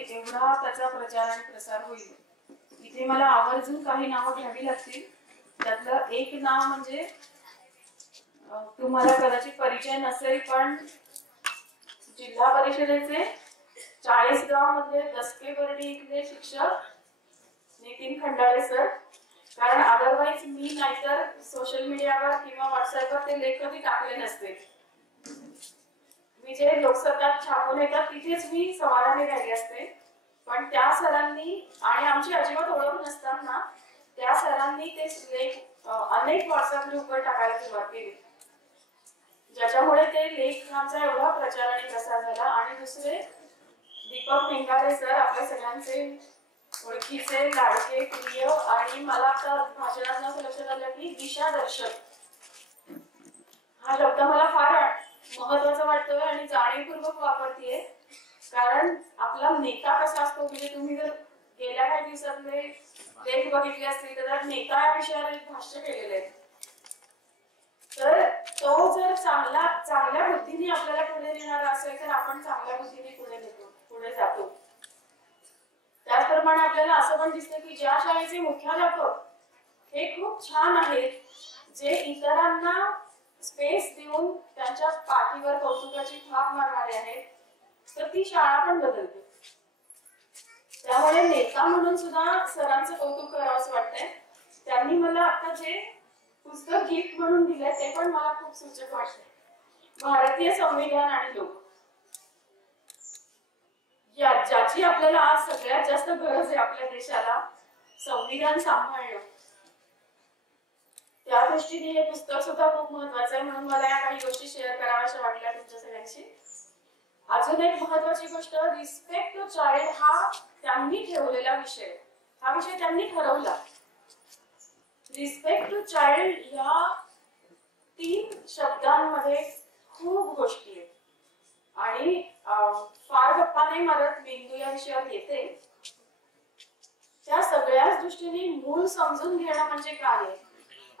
एवढा त्याचा प्रचार आणि प्रसार होईल. इथे मला आवर्जून काही नावं घ्यावी लागतील. त्यातलं एक नाव म्हणजे तुम्हाला कदाचित परिचय नसेल, पण जिल्हा परिषदेचे 40गाव मधले दसकेबर्डी इथले शिक्षक नितीन खंडाळे सर. कारण अदरवाईज मी नाहीतर सोशल मीडियावर किंवा व्हॉट्सअपवर ते लेख कधी टाकले नसते. मी जे लोकसत्तात छापून येतात तिथेच मी समाधानी राहिली असते. पण त्या सरांनी आणि आमची अजिबात ओळख नसताना त्या सरांनी ते लेख अनेक व्हॉट्सअप ग्रुपवर टाकायला सुरुवात केली, ज्याच्यामुळे ते लेखांचा एवढा प्रचार आणि प्रसार झाला. आणि दुसरे दीपक मेंगारे सर, आपल्या सगळ्यांचे ओळखीचे, लाडके, प्रिय आणि मला आता भाषणात असं लक्षात आलं की दिशादर्शक हा शब्द मला फार महत्वाचा वाटतोय आणि जाणीवपूर्वक वापरतेय. कारण आपला नेता कसा असतो, म्हणजे तुम्ही जर गेल्या काही दिवसातले लेख बघितले असतील तर नेता या विषयावर एक भाष्य केलेलं आहे. तर तो जर चांगल्या बुद्धीने आपल्याला पुढे नेणारा असेल तर आपण चांगल्या बुद्धीने पुढे जातो. त्याचप्रमाणे आपल्याला असं पण दिसतं की ज्या शाळेचे मुख्याध्यापक हे खूप छान आहेत, जे इतरांना स्पेस देऊन त्यांच्या पाठीवर कौतुकाची थाप मारणारे आहेत, तर ती शाळा पण बदलते. त्यामुळे नेता म्हणून सुद्धा सरांचं कौतुक करावं असं वाटतंय. त्यांनी मला आता जे पुस्तक गिफ्ट म्हणून दिलंय ते पण मला खूप सूचक वाटतंय. भारतीय संविधान आणि लोक, ज्याची आपल्याला आज सगळ्यात जास्त गरज आहे आपल्या देशाला, संविधान सांभाळणं. त्या दृष्टीने हे पुस्तक सुद्धा खूप महत्वाचं आहे. म्हणून मला या काही गोष्टी शेअर कराव्याशा वाटल्या तुमच्या सगळ्यांशी. अजून एक महत्वाची गोष्ट, रिस्पेक्ट टू चाइल्ड हा त्यांनी ठेवलेला विषय, हा विषय त्यांनी ठरवला. रिस्पेक्ट टू चाइल्ड ह्या 3 शब्दांमध्ये खूप गोष्टी आहेत आणि फार गप्पा नाही मारत, मेंदू या विषयावर येते. त्या सगळ्याच दृष्टीने मूळ समजून घेणं म्हणजे काय आहे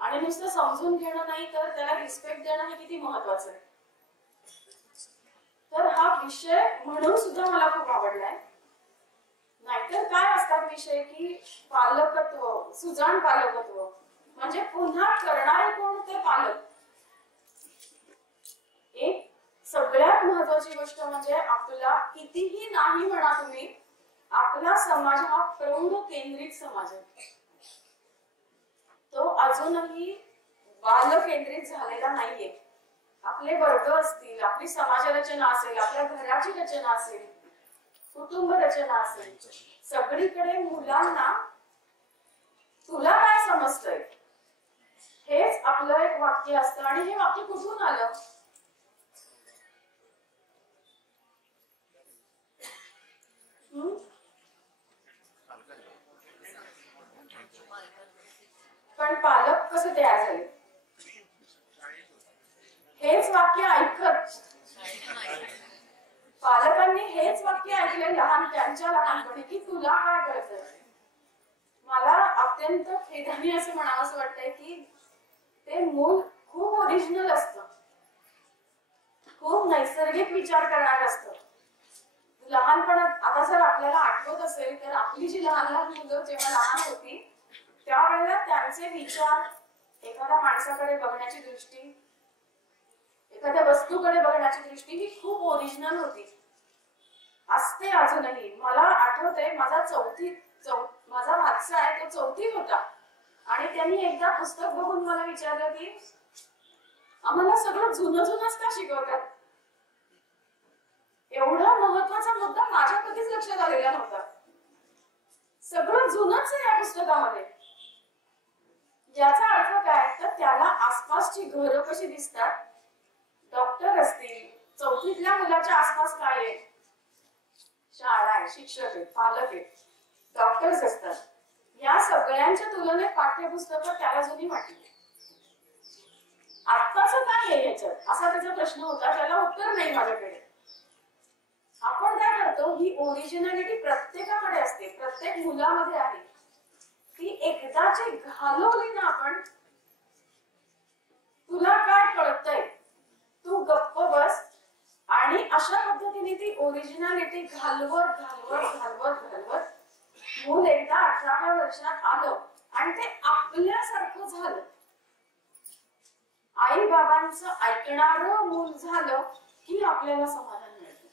आणि नुसतं समजून घेणं नाही तर त्याला रिस्पेक्ट देणं हे किती महत्वाचं आहे. तर हा विषय म्हणून सुद्धा मला खूप आवडलाय. नाहीतर काय असतात विषय की पालकत्व, सुजाण पालकत्व म्हणजे पुन्हा करणारे कोण ते पालक. एक सगळ्यात महत्वाची गोष्ट म्हणजे आपला कितीही नाही म्हणा तुम्ही, आपला समाज हा प्रौढ केंद्रित समाज आहे. तो अजूनही बाल केंद्रित झालेला नाहीये. आपले वर्ग असतील, आपली समाज रचना असेल, आपल्या घराची रचना असेल, कुटुंब रचना असेल, सगळीकडे मुलांना तुला काय समजतंय हेच आपलं एक वाक्य असतं. आणि हे वाक्य कुठून आलं? पण पालक कसे तयार झाले? हेच वाक्य ऐकत पालकांनी हेच वाक्य ऐकले त्यांच्या लहानपणी की तुला काय कळतंय. मला अत्यंत खेदाने असं म्हणावंसं वाटतंय की ते मूल खूप ओरिजिनल असतं, खूप नैसर्गिक विचार करणारं असतं. लहानपणात आता जर आपल्याला आठवत असेल तर आपली जी लहान लहान मुलं जेव्हा लहान होती त्यावेळेला त्यांचे विचार, एखाद्या माणसाकडे बघण्याची दृष्टी, एखाद्या वस्तूकडे बघण्याची दृष्टी ही खूप ओरिजिनल होती, असते अजूनही. मला आठवतंय माझा भाचा आहे, तो 4थीत होता आणि त्यांनी एकदा पुस्तक बघून मला विचारलं की आम्हाला सगळं जुनच का शिकवतात. एवढा महत्वाचा मुद्दा माझ्या कधीच लक्षात आलेला नव्हता. सगळं जुनच आहे या पुस्तकामध्ये. याचा अर्थ काय तर त्याला आसपासची घरं कशी दिसतात, डॉक्टर असतील, 4थीतल्या मुलाच्या आसपास काय आहे, शाळा आहे, शिक्षक आहेत, पालक आहेत, डॉक्टर्स असतात. या सगळ्यांच्या तुलनेत पाठ्यपुस्तकं त्याला जुनी वाटली. आत्ताच काय आहे याच्यात असा त्याचा प्रश्न होता, त्याला उत्तर नाही माझ्याकडे. आपण काय करतो, ही ओरिजिनॅलिटी प्रत्येकाकडे असते, प्रत्येक मुलामध्ये आहे. ती एकदाची घालवली ना आपण, तुला काय कळतंय, तू गप्प बस आणि आणि अशा पद्धतीने ती ओरिजिनॅलिटी घालवत घालवत घालवत घालवत मूल एकदा 18व्या वर्षात आलं आणि ते आपल्यासारखं झालं, आई बाबांचं ऐकणारं मूल झालं की आपल्याला समाधान मिळतं.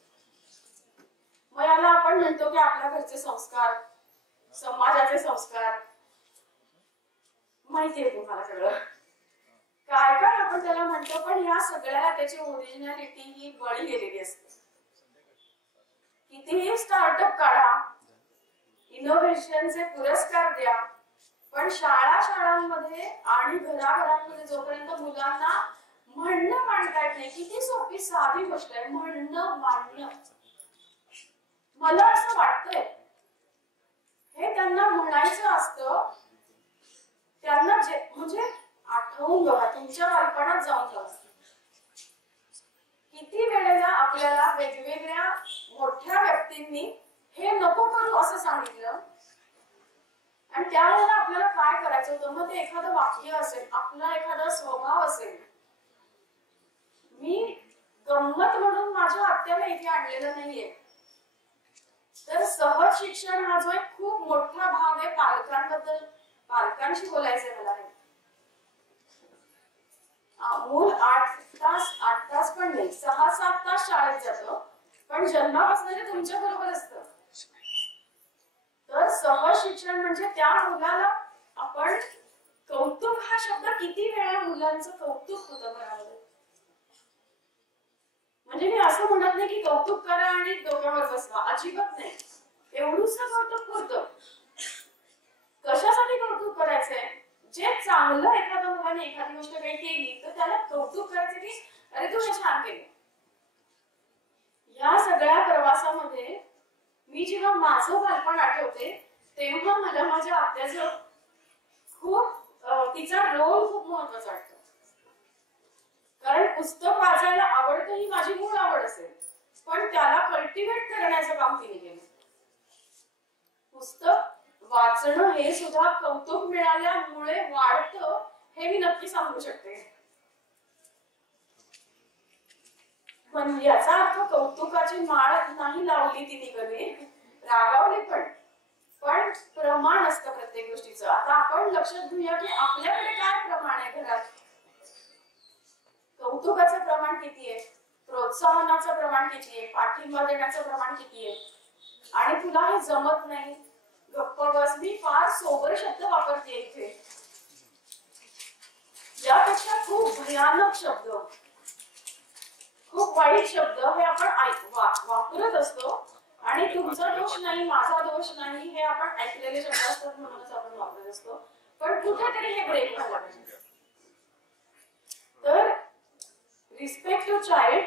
मग याला आपण म्हणतो की आपल्या घरचे संस्कार, समाजाचे संस्कार. माहितीये तुम्हाला सगळं काय काय आपण त्याला म्हणतो, पण या सगळ्याला त्याची ओरिजिनॅलिटी ही बळी गेलेली असते. कितीही स्टार्टअप काढा, इनोव्हेशनचे पुरस्कार द्या, पण शाळांमध्ये आणि घराघरांमध्ये जोपर्यंत मुलांना म्हणणं मांडता येत नाही, किती सोपी साधी गोष्ट आहे म्हणणं मांडणं. मला असं वाटतंय हे त्यांना म्हणायचं असतं. त्यांना म्हणजे आठवून बघा, तुमच्या बालपणात जाऊन बघा, किती वेळेला आपल्याला वेगवेगळ्या मोठ्या व्यक्तींनी हे नको करू असं सांगितलं आणि त्यावेळेला आपल्याला काय करायचं होतं. मग ते एखादं वाक्य असेल, आपला एखादा स्वभाव असेल. मी गंमत म्हणून माझ्या आत्याला इथे आणलेलं नाहीये. तर सहज शिक्षण हा जो एक खूप मोठा भाग आहे पालकांबद्दल, पालकांशी बोलायचं मला आहे. मूल 8 तास पण नाही, 6-7 तास शाळेत जातो, पण जन्मापासून ते तुमच्या बरोबर असतं. तर सहज शिक्षण म्हणजे त्या मुलाला आपण कौतुक हा शब्द किती वेळा मुलांचं कौतुक होतं घरामध्ये. म्हणजे मी असं म्हणत नाही की कौतुक करा आणि डोक्यावर बसवा, अजिबात नाही. एवढूच कौतुक होतं. कशासाठी कौतुक करायचंय? जे चांगलं एखाद्या मुलाने एखादी गोष्ट काही केली तर त्याला कौतुक करायचं की अरे तू हे छान केलं. या सगळ्या प्रवासामध्ये मी जेव्हा माझं बालपण आठवते तेव्हा मला माझ्या आत्याचं खूप तिचा रोल खूप महत्वाचा वाटतो. कारण पुस्तक वाचायला आवडतं ही माझी मूळ आवड असेल, पण त्याला कल्टिवेट करण्याचं काम तिने केलं. पुस्तक वाचणं हे सुद्धा कौतुक मिळाल्यामुळे वाढतं हे मी नक्की सांगू शकते. पण याचा अर्थ कौतुकाची माळ नाही लावली तिने कधी, रागावली पण प्रमाण असतं प्रत्येक गोष्टीचं. आता आपण लक्षात घेऊया की आपल्याकडे काय प्रमाण आहे घरात. कौतुकाचं प्रमाण किती आहे, प्रोत्साहनाचं प्रमाण किती आहे, पाठिंबा देण्याचं प्रमाण किती आहे. आणि तुला हे जमत नाही, गप्प बस. मी फार सोबर शब्द वापरते इथे, यापेक्षा खूप भयानक शब्द, खूप वाईट शब्द हे आपण वापरत असतो. आणि तुमचा दोष नाही, माझा दोष नाही, हे आपण ऐकलेले शब्द असतात म्हणूनच आपण वापरत असतो. पण कुठेतरी हे ब्रेक व्हायला पाहिजे. तर रिस्पेक्ट टू चाइल्ड,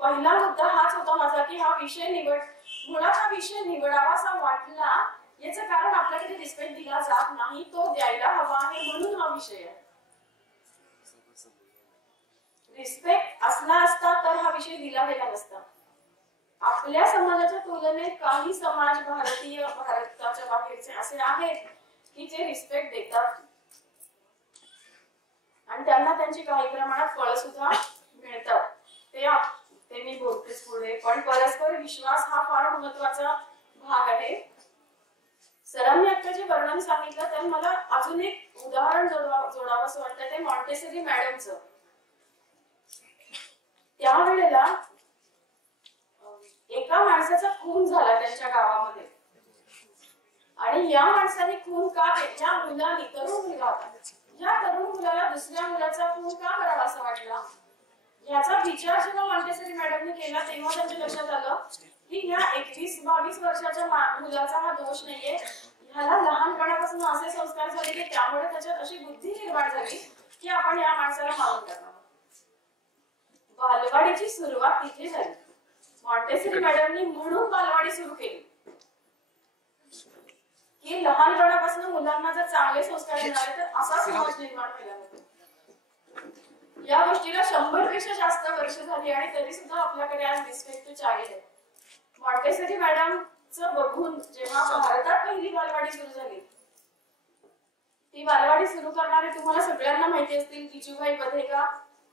पहिला मुद्दा हाच होता माझा की हा विषय मुळात हा विषय निवडावासा वाटला. याचं कारण आपल्याकडे रिस्पेक्ट दिला जात नाही, तो द्यायला हवा आहे म्हणून हा विषय आहे. रिस्पेक्ट असला असता तर हा विषय दिला गेला नसता. आपल्या समाजाच्या तुलनेत काही समाज भारताच्या बाहेरचे असे आहेत की जे रिस्पेक्ट देतात आणि त्यांना त्यांची काही प्रमाणात फळं सुद्धा मिळतात. ते मी बोलतेच पुढे. पण परस्पर विश्वास हा फार महत्वाचा भाग आहे. सरांनी आता जे वर्णन सांगितलं तर मला अजून एक उदाहरण जोडावंसं वाटतं, ते मॉन्टेसरी मॅडमचं. त्यावेळेला एका माणसाचा खून झाला त्यांच्या गावामध्ये आणि या माणसाने खून का केला, मुलांनी तरुण मुलगा होता, या तरुण मुलाला दुसऱ्या मुलाचा खून का करावा असं वाटला. याचा विचार जेव्हा मॉन्टेसरी मॅडमने केला तेव्हा त्यांच्या लक्षात आलं की ह्या 21-22 वर्षाच्या मुलाचा हा दोष नाहीये, ह्याला लहानपणापासून असे संस्कार झाले की त्यामुळे त्याच्यात अशी बुद्धी निर्माण झाली की आपण या माणसाला मारून टाकणार. बालवाडीची सुरुवात तिथे झाली. मॉन्टेसरी मॅडमनी म्हणून बालवाडी सुरू केली की लहानपणापासून मुलांना जर चांगले संस्कार मिळाले तर असा समाज निर्माण केला जातो. या गोष्टीला 100 पेक्षा जास्त वर्ष झाली आणि तरी सुद्धा आपल्याकडे आज रिस्पेक्ट टू चाइल्ड आहे. मॉन्टेसरी मॅडमचं बघून जेव्हा भारतात पहिली बालवाडी सुरू झाली, ती बालवाडी सुरू करणारे तुम्हाला सगळ्यांना माहिती असतील, जिजूभाई बधेगा,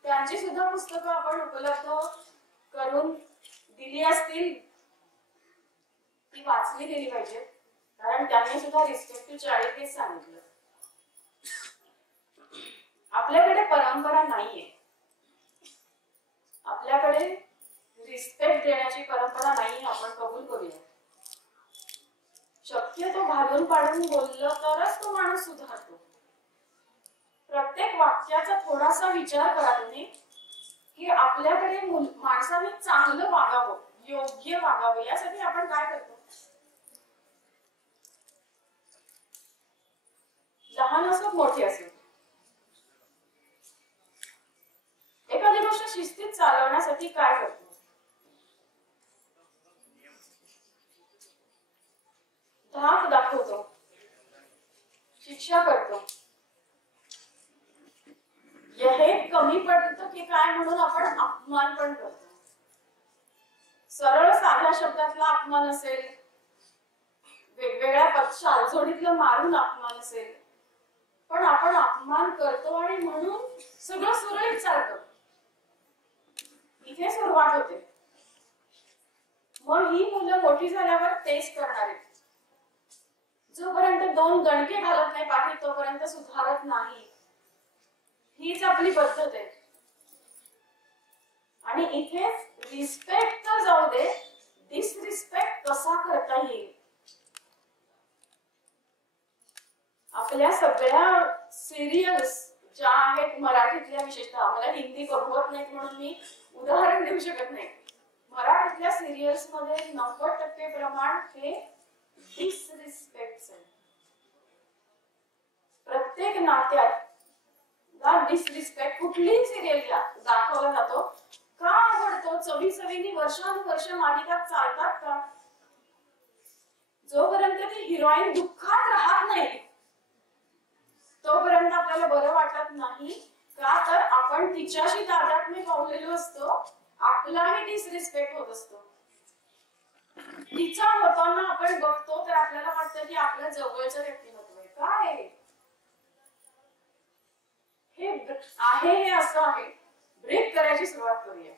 त्यांची सुद्धा पुस्तकं आपण उपलब्ध करून दिली असतील ती वाचली गेली पाहिजे, कारण त्यांनी सुद्धा रिस्पेक्ट टू चाइल्ड हेच सांगितलं. आपल्याकडे परंपरा नाहीये, आपल्याकडे रिस्पेक्ट देण्याची परंपरा नाही. आपण कबूल करूया. शक्यतो घालून पाडून बोललं तरच तो माणूस सुधारतो. प्रत्येक वाक्याचा थोडासा विचार करा तुम्ही की आपल्याकडे माणसाने चांगलं वागावं, योग्य वागावं, यासाठी आपण काय करतो. लहान असो मोठी असो, एखादी गोष्ट शिस्तीत चालवण्यासाठी काय करतो. धाक दाखवतो, शिक्षा करतो. हे कमी पडतं की काय म्हणून आपण अपमान पण करतो. सरळ साध्या शब्दातला अपमान असेल, वेगवेगळ्या शालजोडीतलं मारून अपमान असेल, पण आपण अपमान करतो आणि म्हणून सगळं सुरळीत चालतं. इथे सुरुवात होते. मग ही मुलं मोठी झाल्यावर तेच करणार आहेत. जोपर्यंत दोन दणके घालत नाही पाठी तोपर्यंत सुधारत नाही. हीच आपली पद्धत आहे. आणि इथे रिस्पेक्ट तर जाऊ दे, डिसरिस्पेक्ट कसा करता येईल. आपल्या सगळ्या सिरियल्स ज्या आहेत मराठीतल्या, विशेषतः मला हिंदी बघवत नाहीत म्हणून मी उदाहरण देऊ शकत नाही. मराठीतल्या सिरियल्स मध्ये 90% प्रमाण हे डिसरिस्पेक्ट आहे. प्रत्येक नात्यात डिसरिस्पेक्ट कुठलीही सिरियल घ्या दाखवला जातो. का आवडतो? चवीनी वर्षानुवर्ष मालिका चालतात का? जोपर्यंत ती हिरोईन दुःखात राहत नाही तोपर्यंत आपल्याला बरं वाटत नाही. का तर आपण तिच्याशी तादात्म्य पावलेलो असतो, आपलाही डिसरिस्पेक्ट होत असतो. तिचा होताना आपण बघतो तर आपल्याला वाटतं की आपल्या जवळचं व्यक्तिमत्व आहे. काय हे आहे, हे असं आहे. ब्रेक करायची सुरुवात करूया.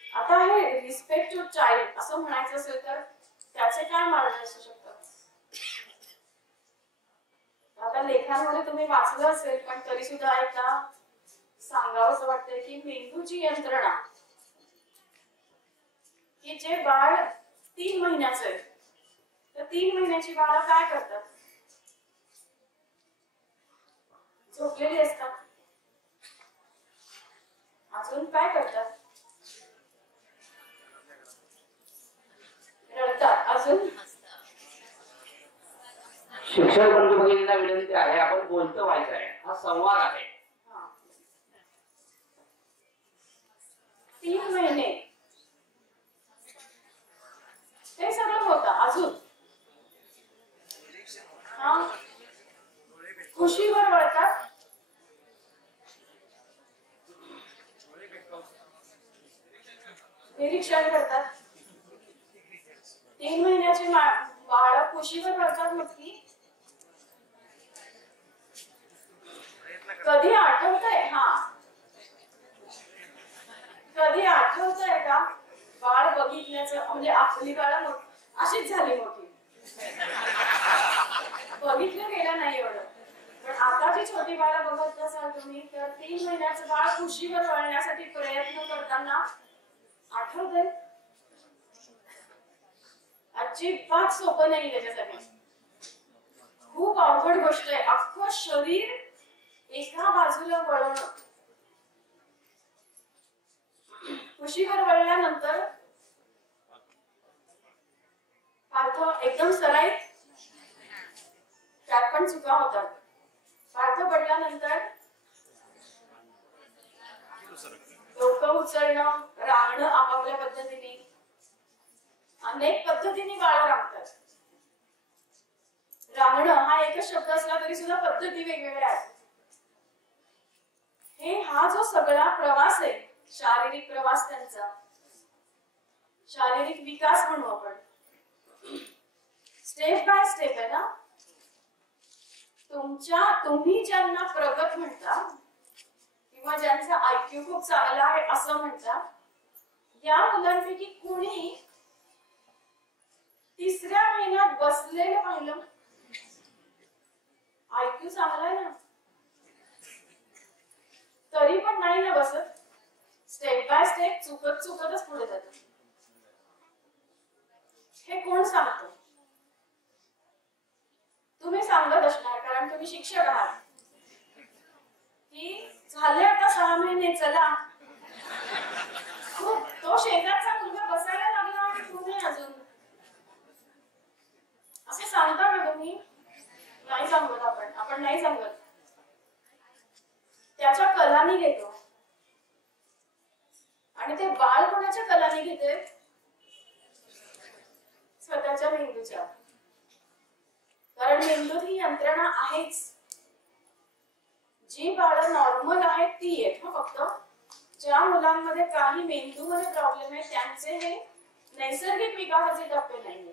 आता हे रिस्पेक्ट टू चाइल्ड असं म्हणायचं असेल तर त्याचे काय मार्ग असू शकतात. आता लेखांमध्ये तुम्ही वाचलं असेल, पण तरी सुद्धा एकदा सांगावं असं वाटतंय की मेंदूची यंत्रणा, की जे बाळ 3 महिन्याचं आहे, तर 3 महिन्याची बाळ काय करतात? झोपलेली असतात. अजून काय करतात? रडतात. अजून शिक्षक बंधू भगिनींना विनंती आहे, आपण बोलतो व्हायचं आहे. हा संवाद आहे. 3 महिने ते सगळं होतं. अजून खुशीवर वळतात. निरीक्षण करतात. 3 महिन्याची बाळ खुशीवर वळतात. मग ती कधी आठवतंय? कधी आठवतंय का बाळ बघितल्याचं? म्हणजे आपली बाळ अशीच झाली मोठी, बघितलं गेलं नाही एवढं. पण आता जी छोटी बाळ बघत असाल तुम्ही, तर 3 महिन्याचं बाळ खुशीवर वळण्यासाठी प्रयत्न करताना आठवतंय? अजिबात सोपं नाही त्याच्यासाठी. खूप अवघड गोष्ट आहे. अख्खं शरीर एका बाजूला वळणं. खुशीवर वळल्यानंतर पार्थ एकदम सराईत, त्यात पण चुका होतात. पार्थ पडल्यानंतर डोकं उचलणं, रांगणं आपापल्या पद्धतीने, अनेक पद्धतीने बाळ रांगतात. रांगणं हा एकच शब्द असला तरी सुद्धा पद्धती वेगवेगळ्या आहेत. हा जो सगळा प्रवास आहे, शारीरिक प्रवास, त्यांचा शारीरिक विकास म्हणू आपण, स्टेप बाय स्टेप आहे ना. तुम्ही ज्यांना प्रगत म्हणता किंवा ज्यांचा IQ खूप चांगला आहे असं म्हणतात, या मुलांपैकी कुणी तिसऱ्या महिन्यात बसलेलं पाहिलं? IQ चांगला आहे ना, तरी पण नाही ना बसत. स्टेप बाय स्टेप चुकतच पुढे जातात. हे कोण सांगतं? तुम्ही सांगत असणार, कारण तुम्ही शिक्षक आहात. की झाले आता 6 महिने, चला. तो शेजारचा मुलगा बसायला लागला आणि तू नाही अजून, असे सांगता का तुम्ही? नाही सांगत. आपण नाही सांगत. त्याच्या कलानी घेतो. आणि ते बाळ कोणाच्या कलानी घेते? स्वतःच्या मेंदूच्या. कारण मेंदूत ही यंत्रणा आहेच. जी बाळं नॉर्मल आहेत ती आहेत. फक्त ज्या मुलांमध्ये काही मेंदूमध्ये प्रॉब्लेम आहे त्यांचे हे नैसर्गिक विकासाचे टप्पे नाहीये.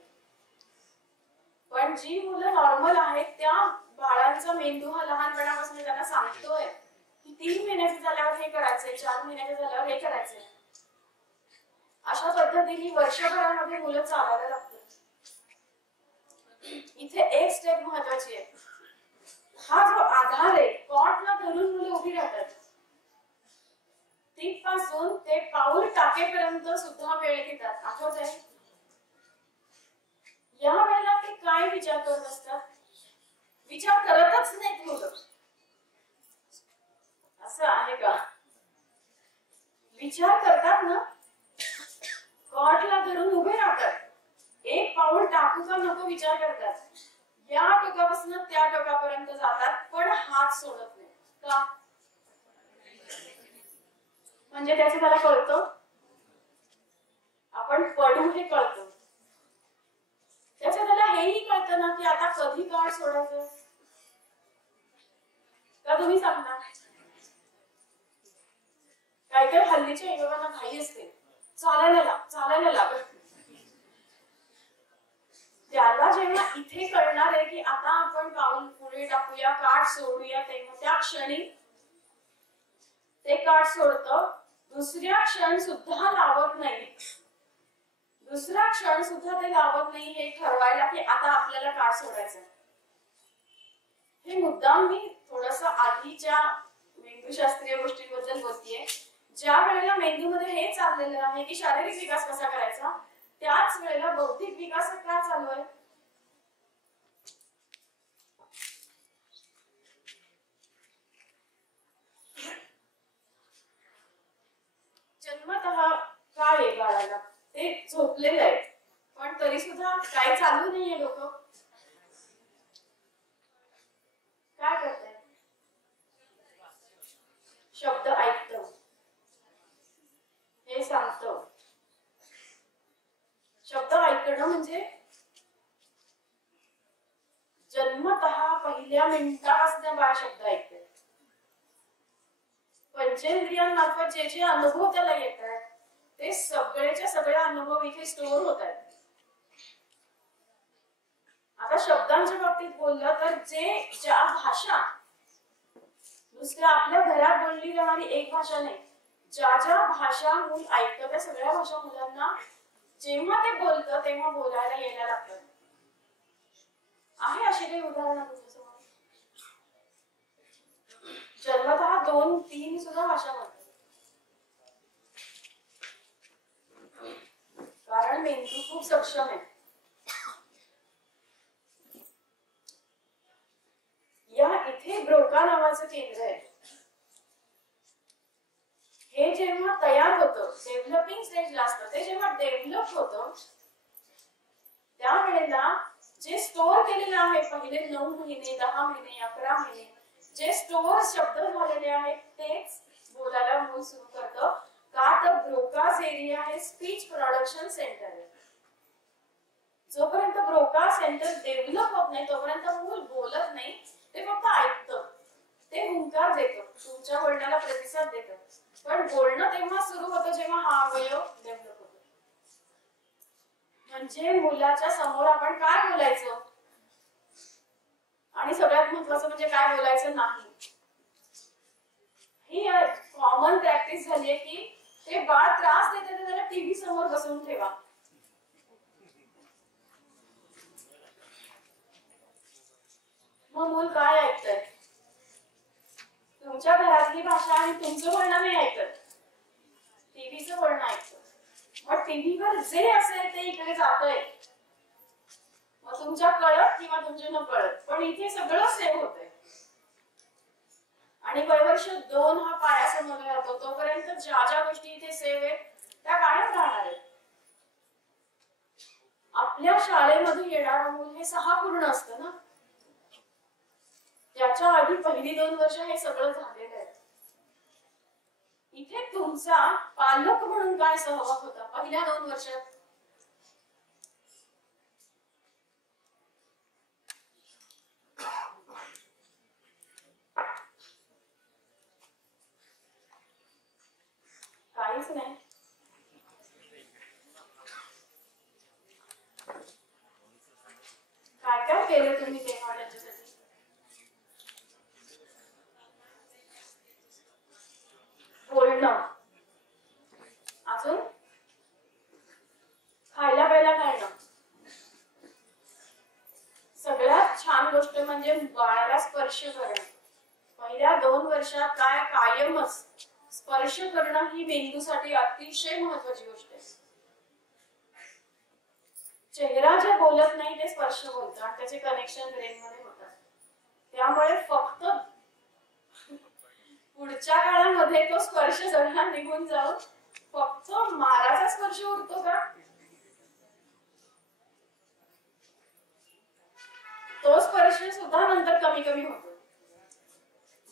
पण जी मुलं नॉर्मल आहेत त्या बाळांचा मेंदू हा लहानपणापासून त्यांना सांगतोय की 3 महिन्याचे झाल्यावर हे करायचंय, 4 महिन्याचे झाल्यावर हे करायचंय. अशा पद्धतीने वर्षभरामध्ये मुलं चालायला लागतात. इथे एक स्टेप महत्वाची आहे. हा जो आधार आहे, कॉटला धरून मुलं उभी राहतात. तिथपासून ते पाऊल टाकेपर्यंत सुद्धा वेळ घेतात. आठवतंय? या वेळेला ते काय विचार करत असतात? विचार करतच नाहीत मुलं. असं आहे का? विचार करतात ना, कॉटला धरून उभे राहतात. एक पाऊल टाकू का नको विचार करतात. या टोकापासून त्या टोकापर्यंत जातात, पण हात सोडत नाही. का? म्हणजे त्याचं त्याला कळतं आपण पडू हे कळतं. त्याचं त्याला हेही कळतं ना की आता कधी काळ सोडायचं. का तुम्ही सांगता? काय काय हल्लीच्या युवकांना घाई असते, चालायला लाग. त्याला जेव्हा इथे कळणार आहे की आता आपण पाऊल पुढे टाकूया, काठ सोडूया, तेव्हा त्या क्षणी ते काठ सोडतं. दुसऱ्या क्षण सुद्धा लावत नाही. दुसरा क्षण सुद्धा ते लावत नाही हे ठरवायला की आता आपल्याला काठ सोडायचं. हे मुद्दाम मी थोडस आधीच्या मेंदूशास्त्रीय गोष्टींबद्दल बोलतेय. ज्या वेळेला मेंदूमध्ये हे चाललेलं आहे की शारीरिक विकास कसा करायचा, त्याच वेळेला बौद्धिक विकास काय चालू आहे? जन्मतः काय आहे बाळाला? ते झोपलेलं आहे, पण तरी सुद्धा काय चालू नाहीये. लोक काय करतात? शब्द ऐकतं, हे सांगतं. शब्द ऐकणं म्हणजे जन्मतः पहिल्या मिनिटापासून बाळ शब्द ऐकते. पंचेंद्रियांमार्फत जे जे अनुभव त्याला येतात ते सगळेच्या सगळे अनुभव इथे स्टोर होत आहेत. आता शब्दांच्या बाबतीत बोललं तर ज्या भाषा नुसत्या आपल्या घरात बोलली जाणारी एक भाषा नाही, ज्या भाषा मूल ऐकतं त्या सगळ्या भाषा मुलांना जेव्हा ते बोलतं तेव्हा बोलायला यायला लागतं. आहे अशी काही उदाहरणं तुमच्यासमोर? जन्मतः 2-3 सुद्धा भाषा म्हणतात. कारण मेंदू खूप सक्षम आहे. या इथे ब्रोका नावाचं केंद्र आहे. हे जेव्हा तयार होतं, डेव्हलपिंग स्टेजला असतं, ते जेव्हा डेव्हलप होतं त्यावेळेला जे स्टोअर केलेलं आहे पहिले 9 महिने, 10 महिने, 11 महिने जे स्टोअर शब्द झालेले आहेत तेच बोलायला मूल सुरू करतं. का तर ब्रोकास एरिया हे स्पीच प्रोडक्शन सेंटर आहे. जोपर्यंत ब्रोका सेंटर डेव्हलप होत नाही तोपर्यंत मूल बोलत नाही, ते फक्त ऐकतं, ते हुंकार देतं, तुमच्या बोलण्याला प्रतिसाद देतं. पण बोलणं तेव्हा सुरू होतं जेव्हा हा अवयव डेव्हलप होतो. म्हणजे मुलाच्या समोर आपण काय बोलायचं आणि सगळ्यात महत्त्वाचं म्हणजे काय बोलायचं नाही ही कॉमन प्रॅक्टिस झाली आहे की ते बाळ त्रास देते तर त्याला टीव्ही समोर बसवून ठेवा. मग मूल काय ऐकतंय? तुमच्या घरातली भाषा आणि तुमचं बोलणं नाही ऐकत, टीव्हीचं बोलणं ऐकतं. मग टीव्हीवर जे असेल ते इकडे जातंय, मग तुमच्या कळत किंवा तुमच्या न कळत पण इथे सगळं सेव्ह होतंय. आणि वर्ष 2 हा पाया समजला जातो, तोपर्यंत ज्या ज्या गोष्टी इथे सेव्ह आहेत त्या कायम राहणार आहेत. आपल्या शाळेमध्ये येणारं मूल हे 6 पूर्ण असतं ना, त्याच्या आधी पहिली 2 वर्ष हे सगळं झालेलं आहे. इथे तुमचा पालक म्हणून काय सहभाग होता पहिल्या 2 वर्षात? काहीच नाही. काय काय केलं तुम्ही तेव्हा त्यांच्यासाठी? बोलणं, अजून खायला प्यायला घालणं. सगळ्यात छान गोष्ट म्हणजे बाळाला स्पर्श करणं. पहिल्या 2 वर्षात काय कायमच स्पर्श करणं ही मेंदूसाठी अतिशय महत्वाची गोष्ट आहे. चेहरा जे बोलत नाही ते स्पर्श बोलतात, त्याचे कनेक्शन ब्रेन मध्ये होतात. त्यामुळे फक्त पुढच्या काळामध्ये तो स्पर्श सगळा निघून जाऊन फक्त माराचा स्पर्श उरतो का? तो स्पर्श सुद्धा नंतर कमी कमी होतो.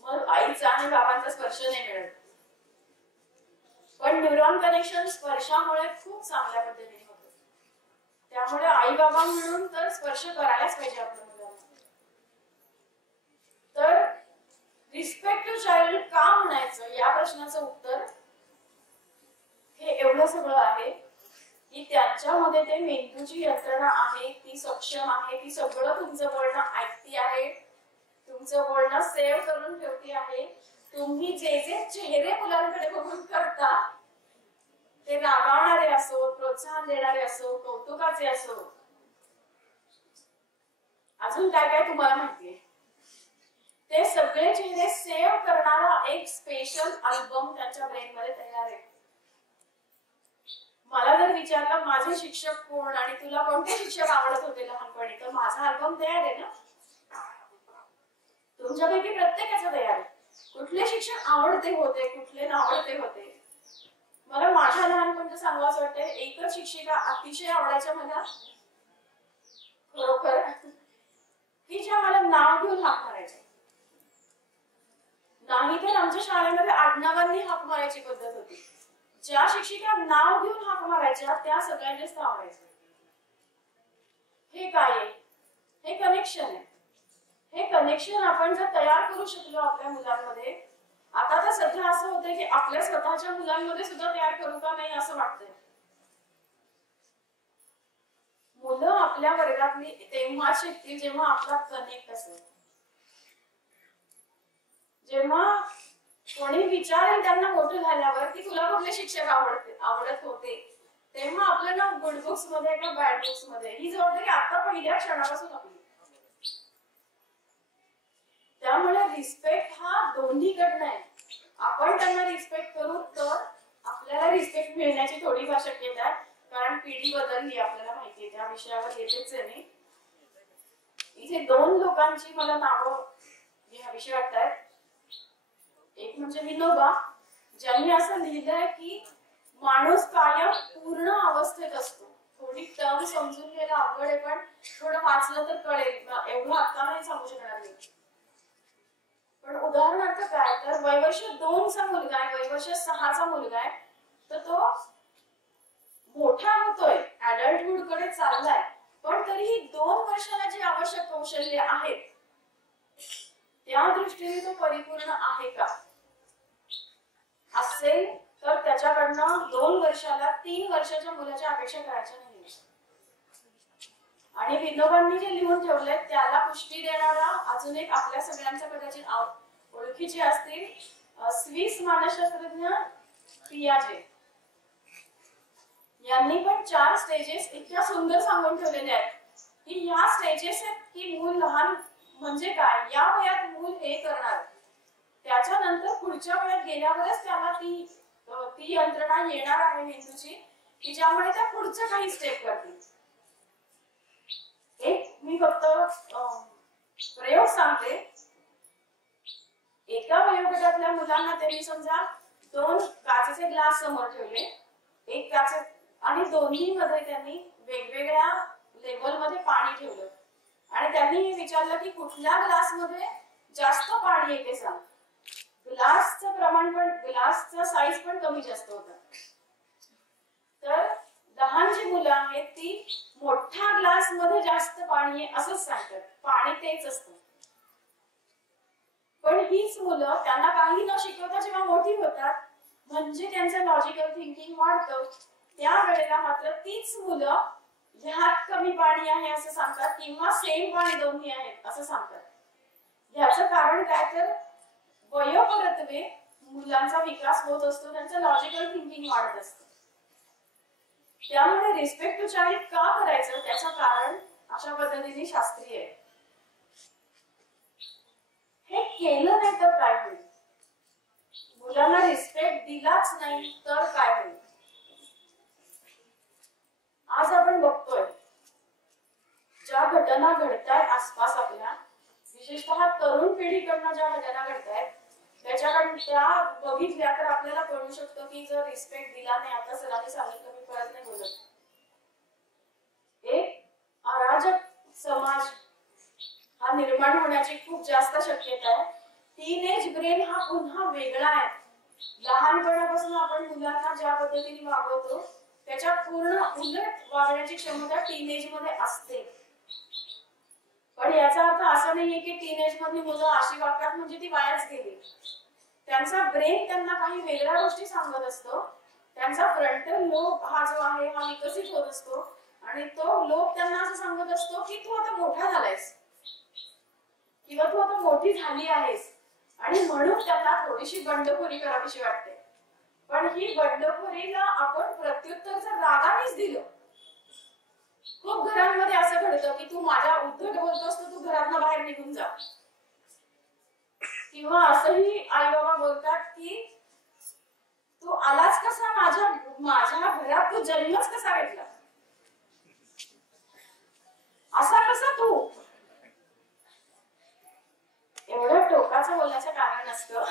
मग आईचा आणि बाबांचा स्पर्श नाही मिळत. पण न्यूरॉन कनेक्शन स्पर्शामुळे खूप चांगल्या पद्धतीने होतं. त्यामुळे आई बाबा म्हणून तर स्पर्श करायलाच पाहिजे आपल्या मुलांना. तर रिस्पेक्ट टू चाइल्ड का म्हणायचं या प्रश्नाचं उत्तर हे एवढं सगळं आहे की त्यांच्यामध्ये ते मेंदूची यंत्रणा आहे, ती सक्षम आहे, ती सगळं तुमचं बोलणं ऐकती आहे, तुमचं बोलणं सेव्ह करून ठेवती आहे. तुम्ही जे जे चेहरे मुलांकडे बघून करता ते रागावणारे असो, प्रोत्साहन देणारे असो, कौतुकाचे असो, अजून काय काय तुम्हाला माहितीये, ते सगळे चेहरे सेव्ह करणारा एक स्पेशल अल्बम त्यांच्या ब्रेन मध्ये तयार आहे. मला जर विचारलं माझे शिक्षक कोण आणि तुला कोणते शिक्षक आवडत होते लहानपणी, तर माझा अल्बम तयार आहे ना. तुमच्यापैकी प्रत्येकाचा तयार आहे. कुठले शिक्षक आवडते होते, कुठले नावडते होते. मला माझ्या लहानपणीचं सांगावंच वाटतं, एकच शिक्षिका अतिशय आवडायच्या मला, खरोखर, की ज्या मला नाव घेऊन हाक मारायच्या. नाही तर आमच्या शाळेमध्ये आडनावांनी हाक मारायची पद्धत होती. ज्या शिक्षिका नाव घेऊन हाक मारायच्या त्या सगळ्यांना जास्त आवडायच्या. हे काय आहे? हे कनेक्शन आहे. हे कनेक्शन आपण जर तयार करू शकलो आपल्या मुलांमध्ये, आता तर सध्या असं होतंय की आपल्या स्वतःच्या मुलांमध्ये सुद्धा तयार करू का नाही असं वाटतंय. मुलं आपल्या वर्गातली तेव्हा शिकतील जेव्हा आपला कनेक्ट असेल. जेव्हा कोणी विचारेल त्यांना मोठं झाल्यावर की तुला कुठले शिक्षक आवडत होते, तेव्हा आपलं ना गुड बुक्स मध्ये किंवा बॅड बुक्स मध्ये ही जबाबदारी आता पहिल्या क्षणापासून आपली. त्यामुळे रिस्पेक्ट हा दोन्हीकडनं आहे. आपण त्यांना रिस्पेक्ट करू तर आपल्याला रिस्पेक्ट मिळण्याची थोडीफार शक्यता आहे, कारण पिढी बदलली आपल्याला माहितीये. त्या विषयावर येतेच आहे मी. इथे 2 लोकांची मला नावं घ्यावीशी वाटतात. एक म्हणजे विनोबा, ज्यांनी असं लिहिलंय की माणूस कायम पूर्ण अवस्थेत असतो. थोडी टर्म समजून घ्यायला अवघड आहे, पण थोडं वाचलं तर कळेल. एवढं आता नाही सांगू शकणार मी. पण उदाहरणार्थ काय, तर वयवर्ष 2चा मुलगा आहे, वयवर्ष 6चा मुलगा आहे, तर तो मोठा होतोय, ऍडल्टहुड कडे चाललाय, पण तरीही 2 वर्षाला जी आवश्यक कौशल्य आहेत त्या दृष्टीने तो परिपूर्ण आहे का? असेल तर त्याच्याकडनं 2 वर्षाला 3 वर्षाच्या मुलाच्या अपेक्षा करायच्या नाही. आणि विनोबांनी जे लिहून ठेवलंय त्याला पुष्टी देणारा अजून एक आपल्या सगळ्यांच्या कदाचित ओळखीचे असतील स्विस मानसशास्त्रज्ञ पियाजे यांनी पण 4 स्टेजेस इतक्या सुंदर सांगून ठेवलेले आहेत की ह्या स्टेजेस आहेत की मूल लहान म्हणजे काय, या वयात मूल हे करणार, त्याच्यानंतर पुढच्या वयात गेल्यावरच त्याला ती यंत्रणा येणार आहे मेंदूची की ज्यामुळे त्या पुढचं काही स्टेप करतील. एक मी फक्त प्रयोग सांगते. एका वयोगटातल्या मुलांना त्यांनी समजा 2 काचेचे ग्लास समोर ठेवले, एक काचे आणि दोन्ही मध्ये त्यांनी वेगवेगळ्या लेवल मध्ये पाणी ठेवलं आणि त्यांनी हे विचारलं की कुठल्या ग्लास मध्ये जास्त पाणी येते सांग. ग्लासचं प्रमाण पण, ग्लासचा साईज पण कमी जास्त होता. तर लहान जी मुलं आहेत ती मोठ्या ग्लास मध्ये जास्त पाणी आहे असंच सांगतात, पाणी तेच असतं. पण हीच मुलं त्यांना काही न शिकवता जेव्हा मोठी होतात म्हणजे त्यांचं लॉजिकल थिंकिंग वाढतं, त्यावेळेला मात्र तीच मुलं ह्यात कमी पाणी आहे असं सांगतात किंवा सेम पाणी दोन्ही आहेत असं सांगतात. ह्याचं कारण काय तर वयोपरत्वे मुलांचा विकास होत असतो, त्यांचं लॉजिकल थिंकिंग वाढत असतं. त्यामुळे रिस्पेक्ट टू चाइल्ड का करायचं त्याचं कारण अशा पद्धतीने शास्त्रीय आहे. हे केलं नाही तर काय होईल, मुलांना रिस्पेक्ट दिलाच नाही तर काय होईल. आज आपण बघतोय ज्या घटना घडतायत आसपास आपल्या, विशेषतः तरुण पिढीकडनं ज्या घटना घडतायत त्याच्याकडून त्या बघितल्या तर आपल्याला कळू शकतो की जर रिस्पेक्ट दिला नाही, आता सरांनी सांगितलं मी परत नाही बोलत, एक अराजक समाज हा निर्माण होण्याची खूप जास्त शक्यता आहे. टीनेज ब्रेन हा पुन्हा वेगळा आहे. लहानपणापासून आपण मुलांना ज्या पद्धतीने वागवतो त्याच्या पूर्ण उलट वागण्याची क्षमता टीनेज मध्ये असते. पण याचा अर्थ असा नाहीये की टीनेज मधली मुलं अशी वागतात म्हणजे ती वायाच गेली. त्यांचा ब्रेन त्यांना काही वेगळ्या गोष्टी सांगत असतो. त्यांचा फ्रंटल लोब हा जो आहे हा विकसित होत असतो आणि तो लोब त्यांना असं सांगत असतो की तू आता मोठा झालायस किंवा तू आता मोठी झाली आहेस आणि म्हणून त्यांना थोडीशी बंडखोरी करावीशी वाटते. पण ही बंडखोरीला आपण प्रत्युत्तर जर रागानेच दिलं, खूप घरांमध्ये असं घडतं की तू माझ्या उद्धट बोलतोस तर तू घरातनं बाहेर निघून जा, किंवा असंही आई बाबा बोलतात की तू आलाच कसा माझ्या घरात, तू जन्मच कसा घेतला, असा कसा तू. एवढं टोकाचं बोलण्याचं कारण असतं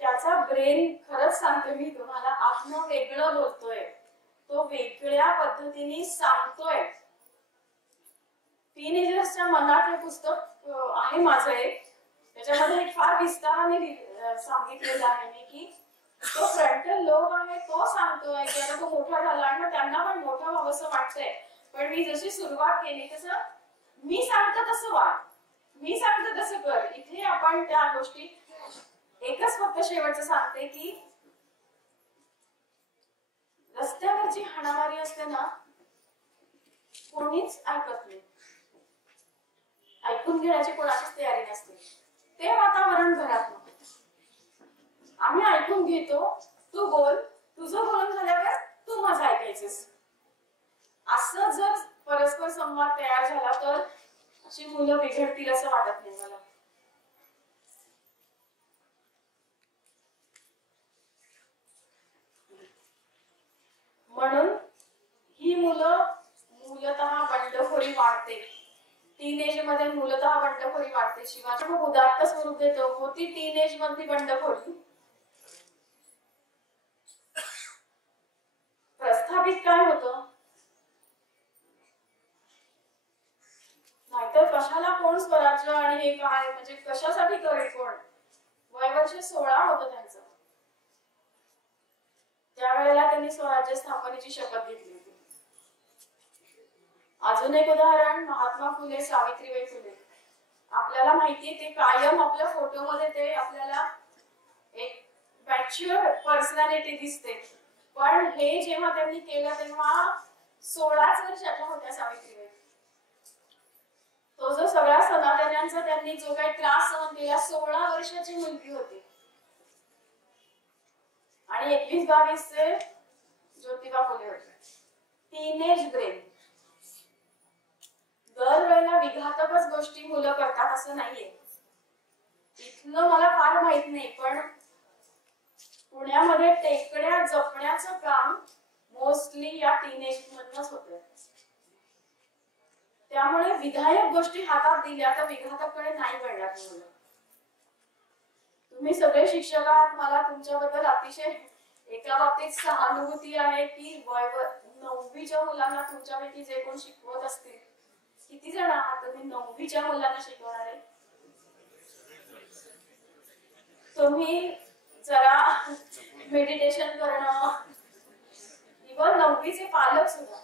त्याचा ब्रेन, खरंच सांगते मी तुम्हाला, आत्म वेगळं बोलतोय, तो वेगळ्या पद्धतीने सांगतोय. टीनेजर्सच्या मनात हे पुस्तक आहे माझं एक, त्याच्यामध्ये एक फार विस्ताराने सांगितलेलं आहे मी की तो फ्रंटल लोब आहे तो सांगतोय की आता तो मोठा झाला आणि त्यांना पण मोठा व्हावंसं वाटतंय. पण मी जशी सुरुवात केली तसं मी सांगतो तसं वाग, मी सांगतो तसं कर. इथे आपण त्या गोष्टी एकच फक्त शेवटचं सांगते की रस्त्यावरची हाणामारी असते ना, कोणीच ऐकत नाही, ऐकून घेण्याची कोणाचीच तयारी नसते. ते वातावरण घरात आम्ही ऐकून घेतो, तू बोल, तुझं बोलून झाल्यावर तू माझं ऐकायचंस, असं जर परस्पर संवाद तयार झाला तर अशी मुलं बिघडतील असं वाटत नाही मला. म्हणून ही मुलं मूलतः बंडखोरी वाढते, टीनेज मध्ये मूलतः बंडखोरी वाढते. शिवाजी खूप उदात्त स्वरूप देतो, होती टीनेज मधली बंडखोरी. प्रस्थापित काय होतं, नाहीतर कशाला कोण स्वराज्य आणि हे काय म्हणजे कशासाठी करेल कोण. वयवर्ष 16 होतं त्यांचं, त्यावेळेला त्यांनी स्वराज्य स्थापनेची शपथ घेतली होती. अजून एक उदाहरण, महात्मा फुले, सावित्रीबाई फुले. आपल्याला माहितीये ते कायम आपल्या फोटोमध्ये ते आपल्याला एक मॅच्युअर पर्सनॅलिटी दिसते, पण हे जेव्हा त्यांनी केलं तेव्हा 16च वर्षाच्या होत्या सावित्रीबाई. तो जो सगळा सनातन्यांचा त्यांनी जो काही त्रास सहन केला, 16 वर्षाची मुलगी होती आणि 21-22 चे ज्योतिबा फुले होते. Teenage brain. दरवेळेला विघातकच गोष्टी मुलं करतात असं नाहीये. इथलं मला फार माहित नाही, पण पुण्यामध्ये टेकड्या जपण्याचं काम मोस्टली या टीनेज मधनच होतं. त्यामुळे विधायक गोष्टी हातात दिल्या तर विघातकडे नाही वळणार मुलं. तुम्ही सगळे शिक्षक आहात, मला तुमच्याबद्दल अतिशय एका बाबतीत सहानुभूती आहे की 9वीच्या मुलांना तुमच्यापैकी जे कोण शिकवत असतील, किती जण आहात तुम्ही 9वीच्या मुलांना शिकवणार आहे? तुम्ही जरा मेडिटेशन करणं, इव्हन 9वीचे पालक सुद्धा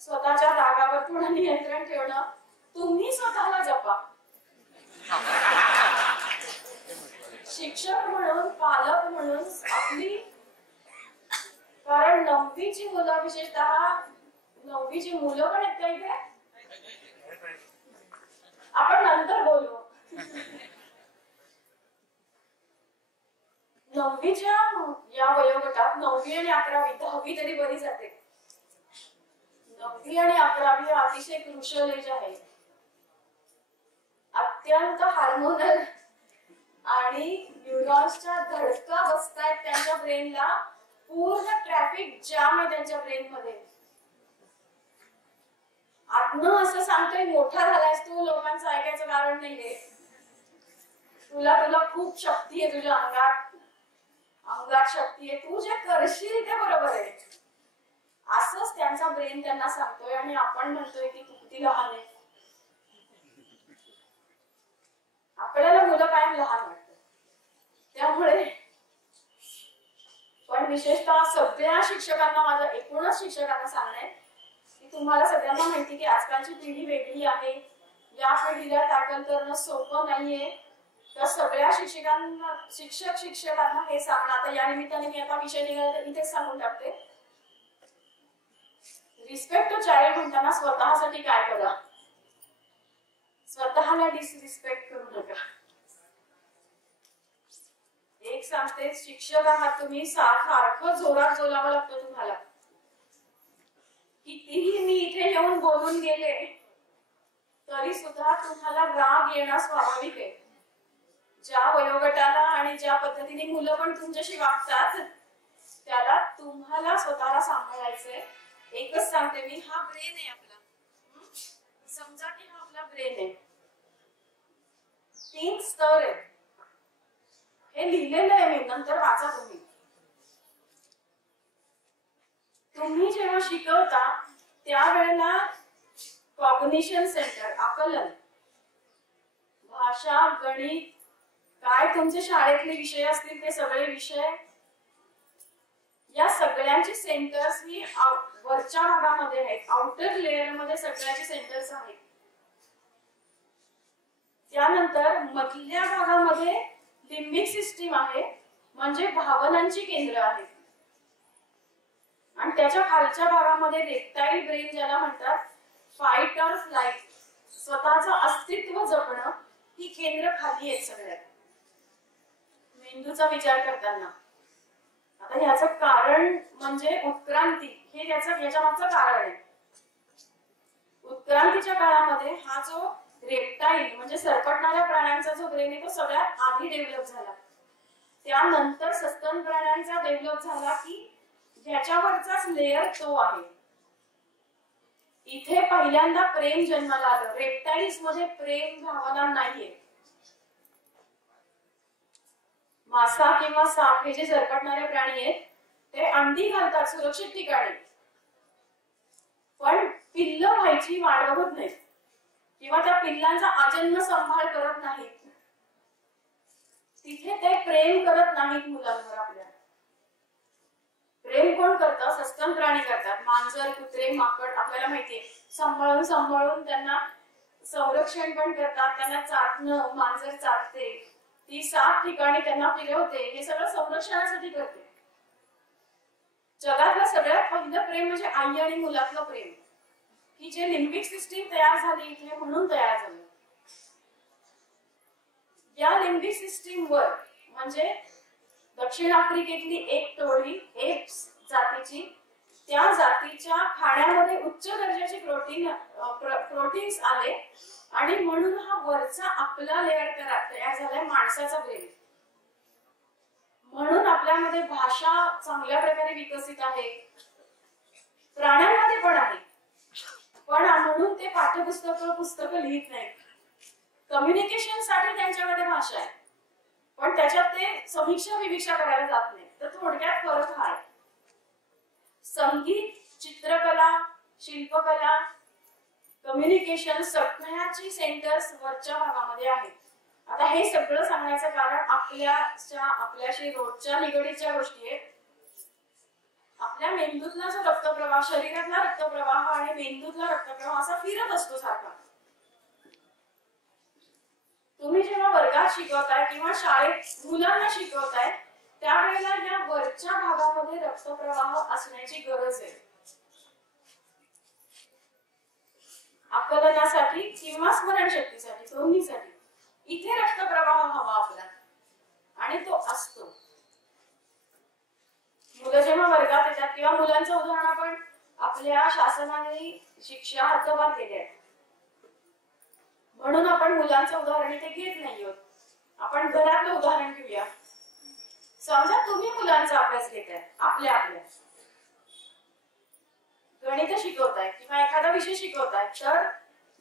स्वतःच्या रागावर थोडं नियंत्रण ठेवणं, तुम्ही स्वतःला जपा. शिक्षक म्हणून, पालक म्हणून आपली, कारण 9वीची मुलं, विशेषतः 9वीची मुलं पण आहेत का इथे? आपण नंतर बोलू. 9वीच्या या वयोगटात 9वी आणि 11वी, 10वी तरी बरी जाते. 9वी आणि 11वी अतिशय क्रुशियल एज आहे. अत्यंत हार्मोनल आणि न्यूरॉन्सच्या धडका बसतायत त्यांच्या ब्रेनला. पूर्ण ट्रॅफिक जाम आहे त्यांच्या ब्रेन मध्ये. आत्म असं सांगतोय मोठा झालायस तू, लोकांचं ऐकायचं कारण नाहीये. तुला खूप शक्ती आहे, तुझ्या अंगात शक्ती आहे, तू जे करशील ते बरोबर आहे, असंच त्यांचा ब्रेन त्यांना सांगतोय. आणि आपण म्हणतोय की तू किती लहान आहे. आपल्याला मुलं कायम लहान वाटतं. त्यामुळे पण विशेषतः सगळ्या शिक्षकांना, माझं एकूणच शिक्षकांना सांगणं आहे की तुम्हाला सगळ्यांना माहिती की आजकालची पिढी वेगळी आहे. या पिढीला टॅकल करणं सोपं नाहीये. तर सगळ्या शिक्षकांना हे सांगणं. आता या निमित्ताने मी आता विषय निघाला इथेच सांगून टाकते. रिस्पेक्ट टू चाइल्ड म्हणताना स्वतःसाठी काय करा, स्वतःला डिसरिस्पेक्ट करू नका. एक सांगते, शिक्षक आहात तुम्ही, सारखं जोरात बोलावं लागतं तुम्हाला. कितीही मी इथे येऊन बोलून गेले तरी सुद्धा तुम्हाला राग येणं स्वाभाविक आहे. ज्या वयोगटाला आणि ज्या पद्धतीने मुलं पण तुमच्याशी वागतात त्याला तुम्हाला स्वतःला सांभाळायचंय. एकच सांगते मी, हा ब्रेन आहे आपला. समजा की हा आपला ब्रेन आहे. 3 स्तर आहे. हे लिहिलेलं आहे मी, नंतर वाचा तुम्ही. तुम्ही जेव्हा शिकवता त्यावेळेला कॉग्निशन सेंटर, आकलन, भाषा, गणित, काय तुमचे शाळेतले विषय असतील ते सगळे विषय, या सगळ्यांची सेंटर्स ही वरच्या भागामध्ये आहेत. आउटर लेअर मध्ये सगळ्याची सेंटर्स आहेत. त्यानंतर मधल्या भागामध्ये लिम्बिक सिस्टीम आहे, म्हणजे भावनांची केंद्र आहेत. आणि त्याच्या खालच्या भागामध्ये रेप्टाईल ब्रेन, ज्याला म्हणतात फाईट और फ्लाइट, स्वतःचं अस्तित्व जपणं, ही केंद्र खाली आहेत सगळ्यात मेंदूचा विचार करताना. आता ह्याचं कारण म्हणजे उत्क्रांती, हे याच्या मागचं कारण आहे. उत्क्रांतीच्या काळामध्ये हा जो रेप्टाईल म्हणजे सरपटणाऱ्या प्राण्यांचा जो ब्रेन आहे तो सगळ्यात आधी डेव्हलप झाला. त्यानंतर सस्तन प्राण्यांचा डेव्हलप झाला की ज्याच्यावरचाच लेअर तो आहे. इथे पहिल्यांदा प्रेम जन्माला आलं. रेप्टाइल्स मध्ये प्रेम भावना नाहीये. मासा किंवा साप हे जे सरपटणारे प्राणी आहेत ते अंडी घालतात सुरक्षित ठिकाणी, पण पिल्ल व्हायची वाट बघत नाहीत किंवा त्या पिल्लांचा आजन्म सांभाळ करत नाहीत. तिथे ते प्रेम करत नाहीत मुलांवर. आपल्या प्रेम कोण करतं? सस्तन प्राणी करतात. मांजर, कुत्रे, माकड, आपल्याला माहितीये, सांभाळून सांभाळून त्यांना संरक्षण पण करतात. त्यांना चाटणं, मांजर चाटते, ती 7 ठिकाणी त्यांना फिरवते, हे सगळं संरक्षणासाठी करते. जगातलं सगळ्यात पहिलं प्रेम म्हणजे आई आणि मुलातलं प्रेम. ही जे लिम्बिक सिस्टीम तयार झाली इथे म्हणून तयार झाली. या लिम्बिक सिस्टीम वर म्हणजे दक्षिण आफ्रिकेतली एक टोळी एप्स जातीची, त्या जातीच्या खाण्यामध्ये उच्च दर्जाचे प्रोटीन्स आले आणि म्हणून हा वरचा आपला लेअर तयार झालाय माणसाचा ब्रेन. म्हणून आपल्यामध्ये भाषा चांगल्या प्रकारे विकसित आहे, प्राण्यांमध्ये पण आहे, पण म्हणून ते पुस्तक लिहित नाही. कम्युनिकेशन साठी त्यांच्याकडे भाषा आहे, पण त्याच्यात ते समीक्षा विवीक्षा करायला जात नाही. तर थोडक्यात फरक हा आहे. संगीत, चित्रकला, शिल्पकला, कम्युनिकेशन सगळ्याची सेंटर्स वरच्या भागामध्ये आहेत. आता हे सगळं सांगण्याचं कारण आपल्याशी रोजच्या निगडीच्या गोष्टी आहेत. आपल्या मेंदूतला जो रक्तप्रवाह, शरीरातला रक्तप्रवाह आणि मेंदूतला रक्तप्रवाह असा फिरत असतो सारखा. तुम्ही जेव्हा वर्गात शिकवताय किंवा शाळेत मुलांना शिकवताय त्यावेळेला या वरच्या भागामध्ये रक्तप्रवाह असण्याची गरज आहे, आकलनासाठी किंवा स्मरणशक्तीसाठी, दोन्हीसाठी. इथे रक्तप्रवाह हवा आपला आणि तो असतो. मुलं जेव्हा वर्गात येतात किंवा मुलांचं उदाहरण आपण आपल्या शासनाने शिक्षा हद्दपार केली आहे म्हणून आपण मुलांचं उदाहरण इथे घेत नाही आहोत. आपण घरातलं उदाहरण घेऊया. समजा तुम्ही मुलांचा अभ्यास घेताय, आपल्या गणित शिकवताय किंवा एखादा विषय शिकवताय, तर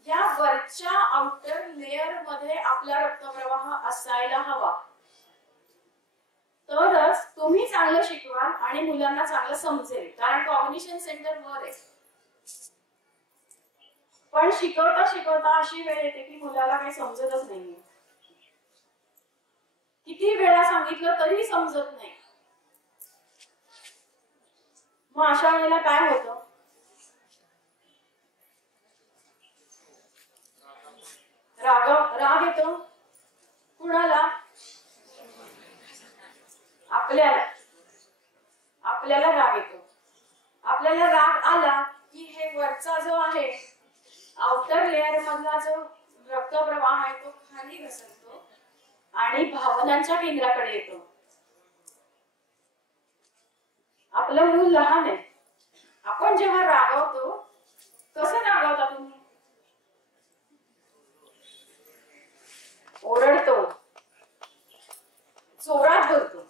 या वरच्या आउटर लेअर मध्ये आपला रक्तप्रवाह असायला हवा. तरच तुम्ही चांगलं शिकवाल आणि मुलांना चांगलं समजेल, कारण कॉग्निशन सेंटर वर आहे. पण शिकवता शिकवता अशी वेळ येते की मुलाला काही समजतच नाहीये. किती वेळा सांगितलं तरी समजत नाही. मग अशा वेळेला काय होतं? राग येतो. कुणाला? आपल्याला राग येतो. आपल्याला राग आला की हे वरचा जो आहे आउटर लेअर मधला जो रक्तप्रवाह आहे तो खाली घसरतो आणि भावनांच्या केंद्राकडे येतो. आपलं मूल लहान आहे. आपण जेव्हा रागवतो, कसं रागवता तुम्ही? ओरडतो, जोरात बोलतो,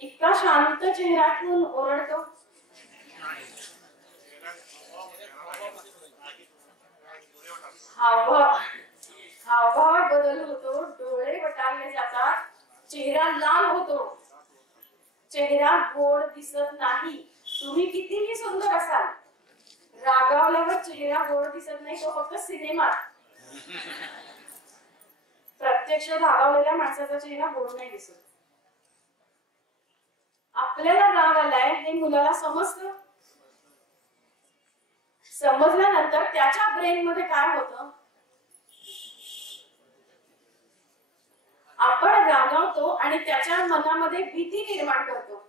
इतका शांत चेहरा ठेवून ओरडतो. हावभावात बदल होतो, डोळे वटारले जातात, चेहरा लाल होतो, चेहरा गोड दिसत नाही. तुम्ही कितीही सुंदर असाल, रागावल्यावर चेहरा गोड दिसत नाही, तो फक्त सिनेमात. प्रत्यक्ष रागावलेल्या माणसाचा चेहरा गोड नाही दिसत. आपल्याला राग आलाय हे मुलाला समजतं. समजल्यानंतर त्याच्या ब्रेन मध्ये काय होतं? आपण रागावतो आणि त्याच्या मनामध्ये भीती निर्माण करतो.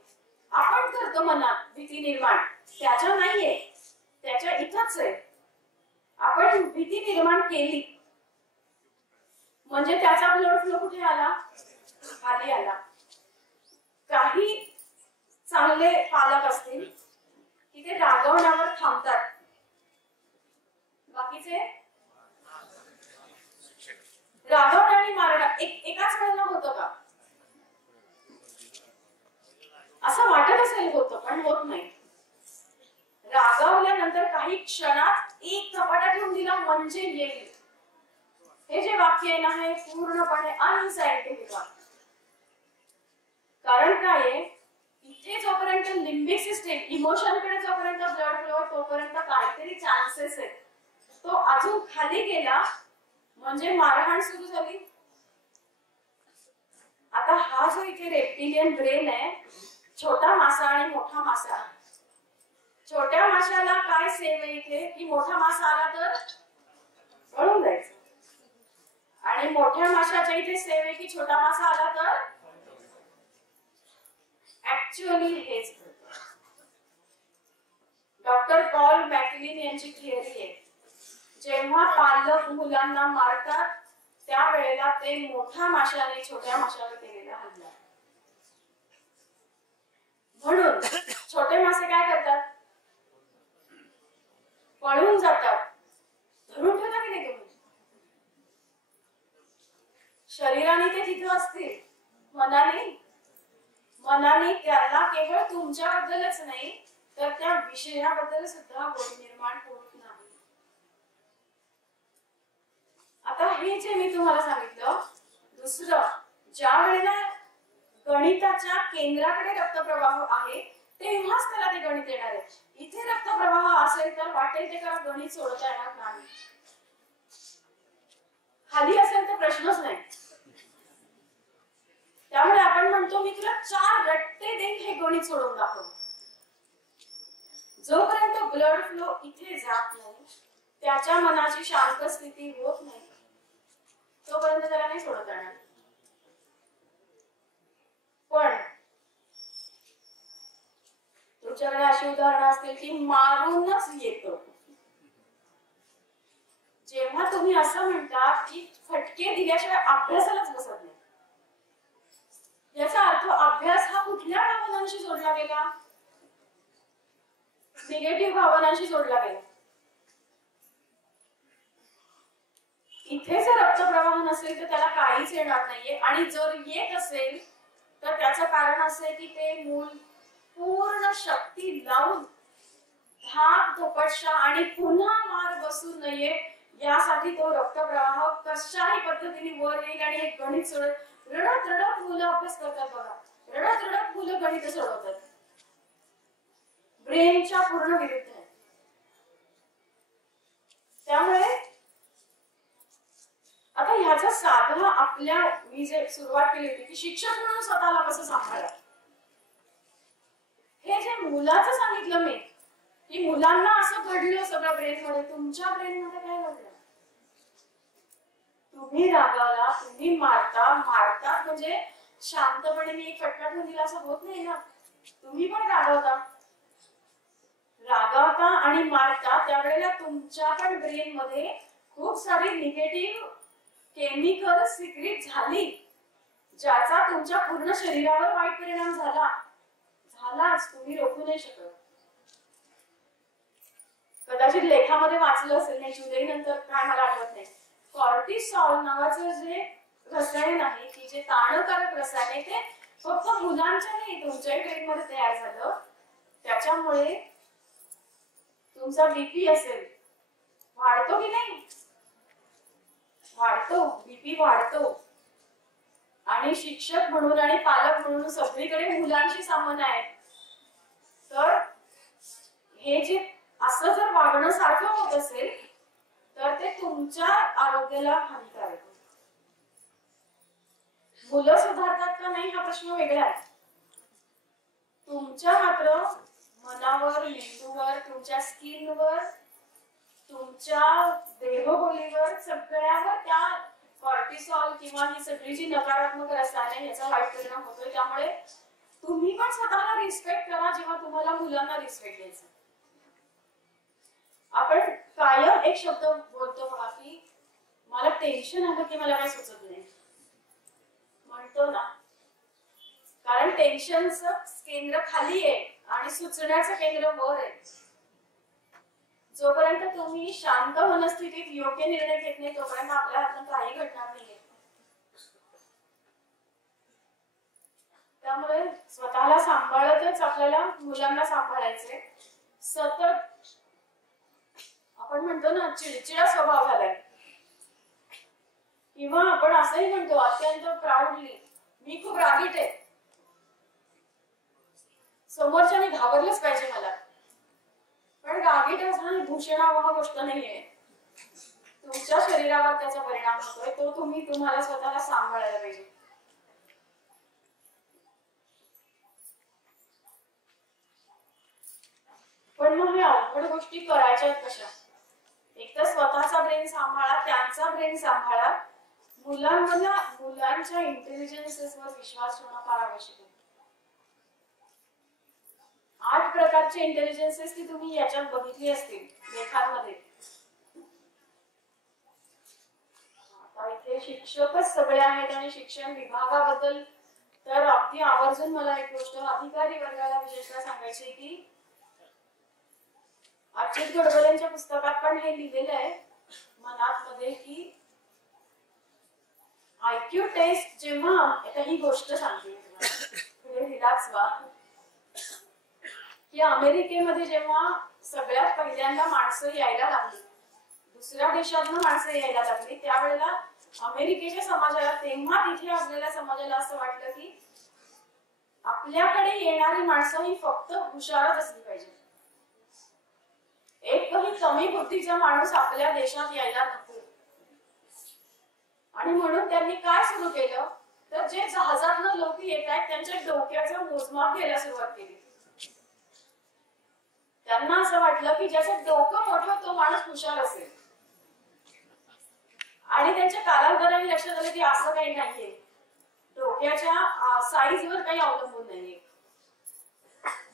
आपण करतो मनात भीती निर्माण, त्याच्या नाहीये, त्याच्या इथंच आहे. आपण भीती निर्माण केली म्हणजे त्याचा ब्लड फ्लो कुठे आला? खाली आला. काही चांगले पालक असतील की ते रागवण्यावर थांबतात, बाकीचे रागवणं आणि मारणं एकाच वेळेला होतं का? असं वाटत असेल होतं, पण होत नाही. रागावल्यानंतर काही क्षणात एक झपाटा ठेवून दिला म्हणजे येईल. हे जे वाक्य आहे ना, हे पूर्णपणे अनसायंटिफिक वाक्य. कारण काय आहे, इथे जोपर्यंत लिम्बिक सिस्टीम इमोशन कडे जोपर्यंत ब्लड फ्लो तोपर्यंत काहीतरी चान्सेस आहेत. तो अजून खाली गेला म्हणजे मारहाण सुरू झाली. आता हा जो इथे रेप्टिलियन ब्रेन आहे, छोटा मासा आणि मोठा मासा. छोट्या माशाला काय सेव आहे इथे की मोठा मासा आला तर पळून जायचं, आणि मोठ्या माशाच्या इथे सेव आहे की छोटा मासा आला तर. ऍक्च्युअली हेच डॉक्टर पॉल फ्रँकलिन यांची थिअरी आहे, जेव्हा पालक मुलांना मारतात त्यावेळेला ते मोठ्या माशाने छोट्या माशावर केलेला हल्ला. म्हणून छोटे मासे काय करतात, पळून जातात. धरून ठेवता की नाही तुम्ही, शरीराने ते तिथे असतील, मनाने त्याला केवळ तुमच्याबद्दलच नाही तर त्या विषयाबद्दल सुद्धा गोडी निर्माण होत नाही. आता हे जे मी तुम्हाला सांगितलं, दुसरं, ज्या वेळेला गणिताच्या केंद्राकडे रक्तप्रवाह आहे तेव्हाच त्याला ते गणित येणार आहे. इथे रक्तप्रवाह असेल तर वाटेल ते करा गणित सोडवता येणार नाही. खाली असेल तर प्रश्नच नाही. त्यामुळे आपण म्हणतो मी तुला 4 रट्टे देईन, हे गणित सोडवून दाखव. जोपर्यंत ब्लड फ्लो इथे जात नाही, त्याच्या मनाची शांत स्थिती होत नाही, तोपर्यंत त्याला नाही सोडवता येणार. पण तुमच्याकडे अशी उदाहरणं असतील की मारूनच येतं. जेव्हा तुम्ही असं म्हणता की फटके दिल्याशिवाय अभ्यासालाच बसत नाही, याचा अर्थ अभ्यास हा कुठल्या भावनांशी जोडला गेला, निगेटिव्ह भावनांशी जोडला गेला. इथे जर रक्तप्रवाह नसेल तर त्याला काहीच येणार नाहीये, आणि जर येत असेल तर त्याचं कारण असं आहे की ते मूल पूर्ण शक्ती लावून धाक धोपटशा आणि पुन्हा मार बसू नये यासाठी तो रक्तप्रवाह कशाही पद्धतीने वर येईल आणि एक गणित सोडत. रडत रडत मुलं अभ्यास करतात बघा, रडत रडत मुलं गणित सोडवतात. ब्रेनच्या पूर्ण विरुद्ध आहे. त्यामुळे आता ह्याचा साधा आपल्या मी जे सुरुवात केली होती की शिक्षक म्हणून स्वतःला कसं सांभाळा, हे जे मुलाचं सांगितलं मी की मुलांना असं घडलं सगळं ब्रेन मध्ये, तुमच्या ब्रेन मध्ये काय घडलं? तुम्ही रागावला, तुम्ही मारतात म्हणजे शांतपणे मी एक फटका ठेवून दिला असं होत नाही ना. तुम्ही पण रागावता आणि मारता, त्यावेळेला तुमच्या पण ब्रेन मध्ये खूप सारी निगेटिव्ह केमिकल सिक्रेट झाली, ज्याचा तुमच्या पूर्ण शरीरावर वाईट परिणाम झालाच, तुम्ही रोखू नाही शकत. कदाचित लेखामध्ये वाचलं असेल, नाही जुलै नंतर काय मला आठवत नाही, कॉर्टिसॉल नावाचं जे रसायन आहे की जे ताणकारक रसायन आहे, ते फक्त मुलांच्या नाही तुमच्याही ब्रेनमध्ये तयार झालं. त्याच्यामुळे तुमचा बीपी असेल वाढतो की नाही, वाढतो, बीपी वाढतो. आणि शिक्षक म्हणून आणि पालक म्हणून सगळीकडे मुलांशी सामना आहे. तर हे जे असं जर वागणं सारखं होत असेल तर ते तुमच्या आरोग्याला हानिकारक आहे. मुलं सुधारतात का नाही हा प्रश्न वेगळा आहे. तुमच्या मात्र मनावर, मेंदूवर, तुमच्या स्किनवर, तुमच्या देहबोलीवर, सगळ्यावर त्या कॉर्टिसॉल किंवा ही सगळी जी नकारात्मक रसायने याचा वाईट परिणाम होतोय. त्यामुळे तुम्ही पण स्वतःला रिस्पेक्ट करा जेव्हा तुम्हाला मुलांना रिस्पेक्ट द्यायचा. आपण कायम एक शब्द बोलतो बघा की मला टेन्शन आलं की मला काय सुचत नाही, म्हणतो ना, कारण टेन्शनचं केंद्र खाली आहे आणि सुचण्याचं केंद्र वर आहे. जोपर्यंत तुम्ही शांत मनस्थितीत योग्य निर्णय घेत नाही तोपर्यंत आपल्या हातून काही घडणार नाहीये. त्यामुळे स्वतःला सांभाळतच आपल्याला मुलांना सांभाळायचंय. सतत आपण म्हणतो ना चिडचिडा स्वभाव झालाय, किंवा आपण असंही म्हणतो अत्यंत प्राऊडली मी खूप रागीट आहे, समोरच्याने घाबरलंच पाहिजे मला. पण रागीट असणं भूषणावह गोष्ट नाहीये. तुमच्या शरीरावर त्याचा परिणाम होतोय, तो तुम्हाला स्वतःला सांभाळायला पाहिजे. पण मग हे अवघड गोष्टी करायच्या कशा? एक तर स्वतःचा ब्रेन सांभाळा, त्यांचा ब्रेन सांभाळा. मुलांच्या इंटेलिजन्सवर विश्वास ठेवणं फार आवश्यक आहे. 8 प्रकार प्रकारची इंटेलिजन्सेस ती तुम्ही याच्यात बघितली असतील लेखांमध्ये. आता इथे शिक्षकच सगळे आहेत आणि शिक्षण विभागाबद्दल तर अगदी आवर्जून मला एक गोष्ट अधिकारी वर्गाला विशेषतः सांगायची की अच्युत गोडबोलेंच्या पुस्तकात पण हे लिहिलेलं आहे मनात मध्ये की आयक्यू टेस्ट जेव्हा, आता ही गोष्ट सांगते तुम्हाला रिलॅक्स व्हा, की अमेरिकेमध्ये जेव्हा सगळ्यात पहिल्यांदा माणसं यायला लागली, दुसऱ्या देशातून माणसं यायला लागली, त्यावेळेला अमेरिकेच्या समाजाला, तेव्हा तिथे असलेल्या समाजाला असं वाटलं की आपल्याकडे येणारी माणसं ही फक्त हुशारच असली पाहिजे, एकही कमी बुद्धीचा माणूस आपल्या देशात यायला नको. आणि म्हणून त्यांनी काय सुरू केलं तर जे जहाजातनं लोक येत आहेत त्यांच्या डोक्याचं मोजमाप घ्यायला सुरुवात केली. त्यांना असं वाटलं की ज्याचं डोकं मोठं तो माणूस हुशार असेल. आणि त्यांच्या कालांतराने लक्षात आलं की असं काही नाहीये, डोक्याच्या साईजवर काही अवलंबून नाहीये.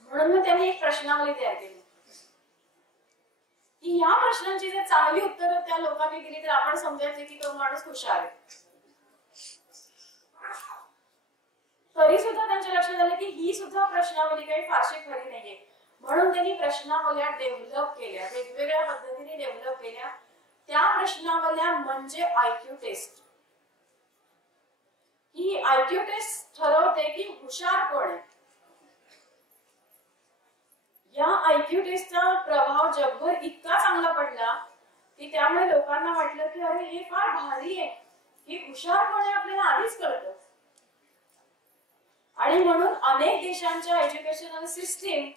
म्हणून मग त्यांनी एक प्रश्नावली तयार केली की या प्रश्नांची जर चांगली उत्तरं त्या लोकांनी दिली तर आपण समजायचे की तो माणूस हुशार आहे. तरी सुद्धा त्यांच्या लक्षात आलं की ही सुद्धा प्रश्नावली काही फारशी खरी नाहीये. म्हणून त्यांनी प्रश्नावल्या डेव्हलप केल्या, वेगवेगळ्या पद्धतीने डेव्हलप केल्या. त्या प्रश्नावल्या म्हणजे आयक्यू टेस्ट. ही आयक्यू टेस्ट ठरवते की हुशार कोण आहे. या आयक्यू टेस्टचा प्रभाव जगभर इतका चांगला पडला की त्यामुळे लोकांना वाटलं की अरे हे फार भारी आहे, हे हुशार कोण आहे आपल्याला आधीच कळतं. आणि म्हणून अनेक देशांच्या एज्युकेशनल सिस्टीम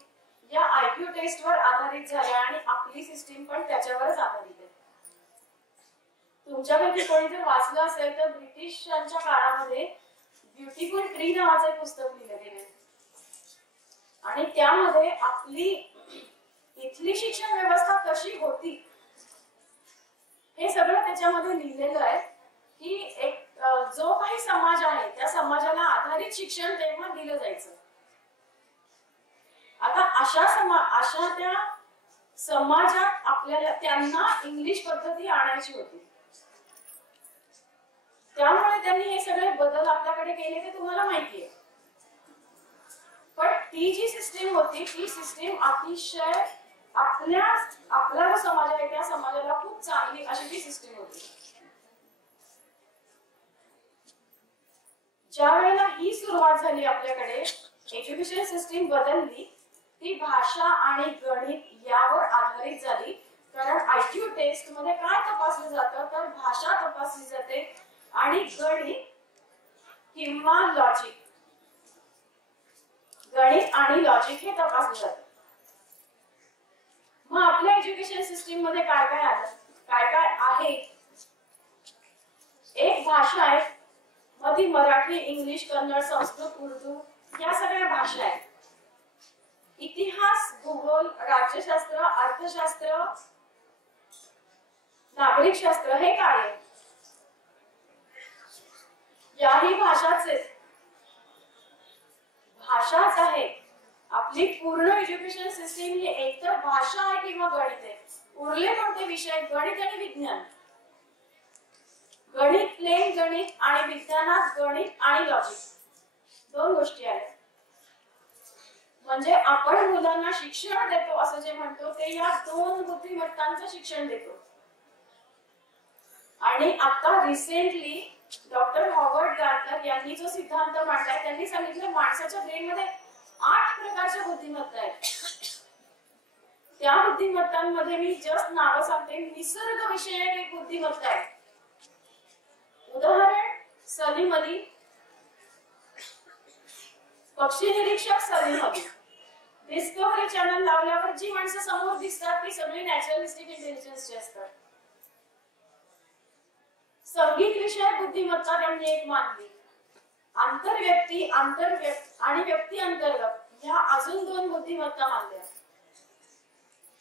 या आयक्यू टेस्टवर आधारित झाल्या आणि आपली सिस्टीम पण त्याच्यावरच आधारित आहे. तुमच्यापैकी कोणी जर वाचलं असेल तर ब्रिटिशांच्या काळामध्ये ब्युटिफुल ट्री नावाचं एक पुस्तक लिहिलं गेलं आणि त्यामध्ये आपली इथली शिक्षण व्यवस्था कशी होती हे सगळं त्याच्यामध्ये लिहिलेलं आहे की एक जो काही समाज आहे त्या समाजाला आधारित शिक्षण तेव्हा दिलं जायचं. आता अशा त्या समाजात आपल्याला त्यांना इंग्लिश पद्धती आणायची होती. त्यामुळे त्यांनी हे सगळे बदल आपल्याकडे केले ते तुम्हाला माहिती आहे. पण ती जी सिस्टीम होती ती सिस्टीम अतिशय आपला जो समाज आहे त्या समाजाला खूप चांगली अशी ती सिस्टीम होती. ज्या वेळेला ही सुरुवात झाली आपल्याकडे एज्युकेशन सिस्टीम बदलली, ती भाषा आणि गणित यावर आधारित झाली. कारण आयक्यू टेस्ट मध्ये काय तपासलं जातं तर भाषा तपासली जाते आणि गणित किंवा लॉजिक, गणित आणि लॉजिक हे तपासले जाते. मग आपल्या एज्युकेशन सिस्टीम मध्ये काय काय आलं, काय काय आहे. एक भाषा आहे, मग ती मराठी, इंग्लिश, कन्नड, संस्कृत, उर्दू या सगळ्या भाषा आहेत. इतिहास, भूगोल, राज्यशास्त्र, अर्थशास्त्र, नागरिकशास्त्र हे काय आहे, याही भाषाच आहेत. भाषाच आहे. आपली पूर्ण एज्युकेशन सिस्टीम ही एकतर भाषा आहे किंवा गणित आहे. उरले कोणते विषय? गणित आणि विज्ञान. गणित, प्लेन गणित आणि विज्ञानात गणित आणि लॉजिक दोन गोष्टी आहेत. म्हणजे आपण मुलांना शिक्षण देतो असं जे म्हणतो ते या दोन बुद्धिमत्तांचं शिक्षण देतो. आणि आता रिसेंटली डॉक्टर हॉवर्ड गार्टनर यांनी जो सिद्धांत मांडलाय त्यांनी सांगितलं माणसाच्या ब्रेनमध्ये 8 प्रकारच्या बुद्धिमत्ता आहेत. त्या बुद्धिमत्तांमध्ये मी जस्ट नाव सांगते. निसर्ग विषयक एक बुद्धिमत्ता आहे. उदाहरण सलीम अली, पक्षी निरीक्षक सलीम अली. डिस्कव्हरी चॅनल लावल्यावर जी माणसं समोर दिसतात ती सगळी नॅचरलिस्टिक इंटेलिजन्सची असतात. संगीत विषयक बुद्धिमत्ता त्यांनी एक मानली. आंतरव्यक्ती, आणि व्यक्ती अंतर्गत ह्या अजून 2 बुद्धिमत्ता मानल्या.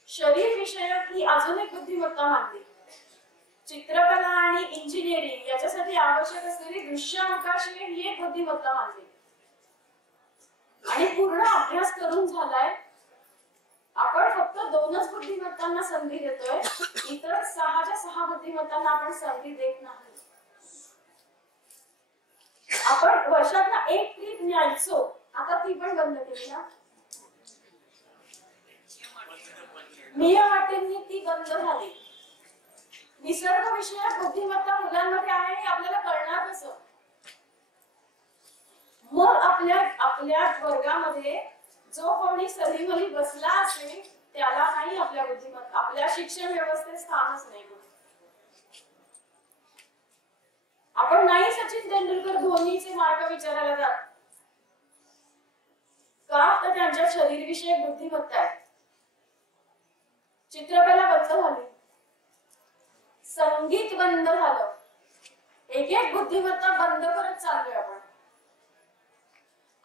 शरीर विषयक ही अजून एक बुद्धिमत्ता मानली. चित्रकला आणि इंजिनिअरिंग याच्यासाठी आवश्यक असलेली दृश्यावकाशीय ही एक बुद्धिमत्ता मानली. आणि पूर्ण अभ्यास करून झालाय 2च बुद्धिमत्तांना संधी देतोय, इतर 6च्या 6 बुद्धिमत्तांना आपण संधी देत नाही. आपण वर्षातनं एक ट्रिप न्यायचो, आता ती पण बंद केली ना. नियम अटींनी ती बंद झाली. निसर्ग विषयक बुद्धिमत्ता मुलांमध्ये आहे हे आपल्याला कळणार कसं? मग आपल्या वर्गामध्ये जो कोणी सलीमली बसला असेल त्याला नाही आपल्या बुद्धिमत्ता, आपल्या शिक्षण व्यवस्थेत स्थानच नाही. आपण नाही सचिन तेंडुलकर धोनीचे मार्क विचारायला जात का? तर त्यांच्या शरीर विषयक बुद्धिमत्ता आहे. चित्रकला बंद झाली, संगीत बंद झालं, एक एक बुद्धिमत्ता बंद करत चाललोय आपण.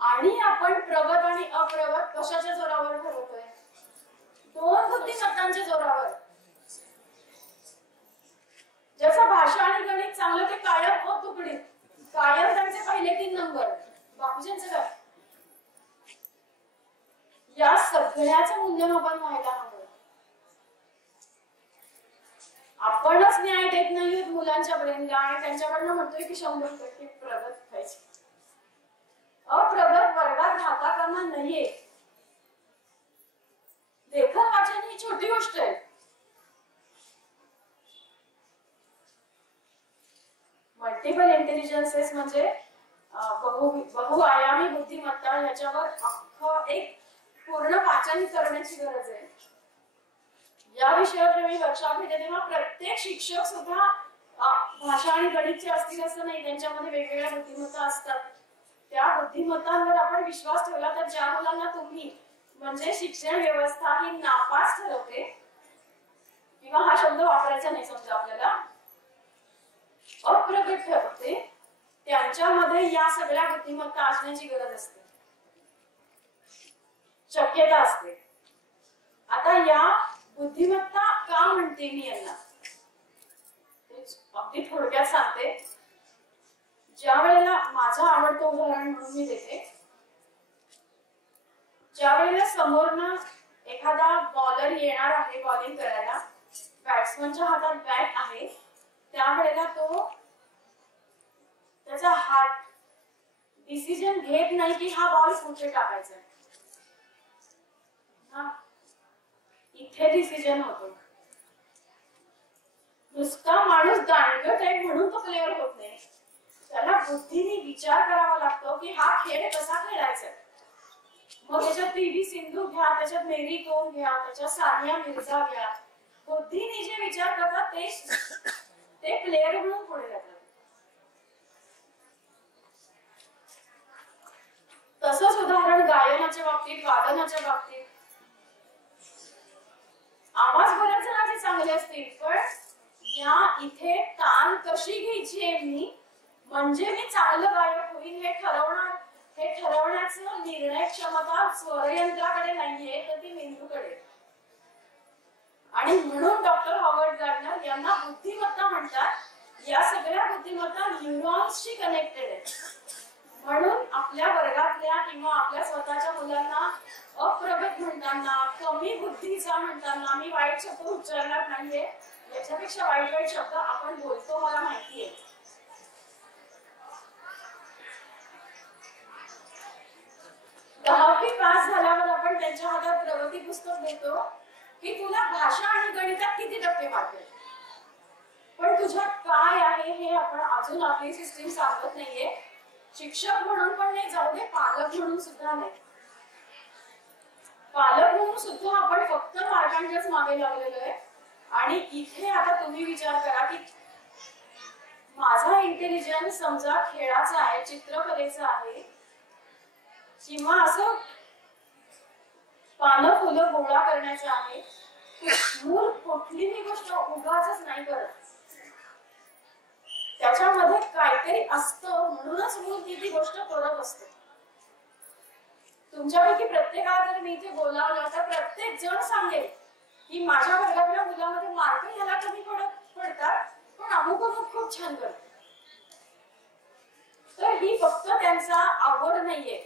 आणि आपण प्रगत आणि अप्रगत कशाच्या जोरावर ठरवतोय? 2 बुद्धिमत्तांच्या जोरावर. ज्याचं भाषा आणि गणित चांगलं ते कायम हो तुकडीत, कायम त्यांचे पहिले 3 नंबर. बाकीच्यांचं काय? या सगळ्याचं मूल्यमापन व्हायला हवं. आपणच न्याय देत नाहीत मुलांच्या ब्रेनला आणि त्यांच्याकडनं म्हणतोय की 100% प्रगत पाहिजे. अप्रगत वर्गात राहता कामा नाहीये. लेखन वाचन ही छोटी गोष्ट आहे. मल्टिपल इंटेलिजन्सेस म्हणजे बहुआयामी बुद्धिमत्ता, याच्यावर अख्खं एक पूर्ण वाचन करण्याची गरज आहे. या विषयावर मी वर्कशॉप घेते तेव्हा प्रत्येक शिक्षक सुद्धा भाषा आणि गणितचे असतील असं नाही, त्यांच्यामध्ये वेगवेगळ्या बुद्धिमत्ता असतात. त्या बुद्धिमत्तांवर आपण विश्वास ठेवला तर ज्या मुलांना तुम्ही म्हणजे शिक्षण व्यवस्था ही नापास ठरवते, किंवा हा शब्द वापरायचा नाही समजा आपल्याला, अप्रगत ठरवते, त्यांच्यामध्ये या सगळ्या बुद्धिमत्ता असण्याची गरज असते, शक्यता असते. आता या बुद्धिमत्ता का म्हणते मी यांना, अगदी थोडक्यात सांगते. ज्या वेळेला माझं आवडतं उदाहरण म्हणून मी देते, ज्या वेळेला समोरनं एखादा बॉलर येणार आहे बॉलिंग करायला, बॅट्समनच्या हातात बॅट आहे, त्यावेळेला तो त्याचा हात डिसिजन घेत नाही की हा बॉल कुठे टाकायचा. इथे डिसिजन होतो. नुसता माणूस दांडगट आहे म्हणून तो प्लेअर होत नाही, त्याला बुद्धीने विचार करावा लागतो की हा खेळ कसा खेळायचा. मग त्याच्यात पी.व्ही. सिंधू घ्या, त्याच्यात मेरी कोम घ्या, त्याच्यात सानिया मिर्झा घ्या, बुद्धीने जे विचार करतात ते प्लेअर म्हणून पुढे जातात. तसंच उदाहरण गायनाच्या बाबतीत, वादनाच्या बाबतीत. आवाज बऱ्याच जणांचे चांगले असतील, पण या इथे तान कशी घ्यायची आहे मी, म्हणजे मी चांगलं गायक होईल हे ठरवण्याचं निर्णय क्षमता स्वरयंत्राकडे नाहीये, तर ती मेंदूकडे. आणि म्हणून डॉक्टर हॉवर्ड गार्डनर यांना बुद्धिमत्ता म्हणतात. या सगळ्या बुद्धिमत्ता न्यूरॉन्सशी कनेक्टेड आहेत. म्हणून आपल्या वर्गातल्या किंवा आपल्या स्वतःच्या मुलांना अप्रगत म्हणताना, कमी बुद्धीचा म्हणताना, मी वाईट शब्द उच्चारणार नाहीये, याच्यापेक्षा वाईट शब्द आपण बोलतो मला माहितीये. दहावी पास झाल्यावर आपण त्यांच्या हातात प्रगती पुस्तक देतो की तुला भाषा आणि गणितात किती टक्के मार्क, पण तुझ्यात काय आहे हे आपण अजून आपली सिस्टीम सांगत नाहीये. शिक्षक म्हणून पण नाही, जाऊ दे पालक म्हणून सुद्धा नाही. पालक म्हणून सुद्धा आपण फक्त मार्कांच्याच मागे लागलेलो आहे. आणि इथे आता तुम्ही विचार करा की माझा इंटेलिजन्स समजा खेळाचा आहे, चित्रकलेचा आहे, किंवा असं पानं फुलं गोळा करण्याचं आहे. मूल कुठलीही गोष्ट उगाचच नाही करत, त्याच्यामध्ये काहीतरी असतं म्हणूनच मूल ती गोष्ट करत असतं. तुमच्यापैकी प्रत्येकाला जर मी इथे बोलावलं तर प्रत्येक जण सांगेल की माझ्या वर्गातल्या मुलामध्ये मार्क ह्याला कमी पडतात, पण अमुक खूप छान करतात. तर ही फक्त त्यांचा आवड नाहीये,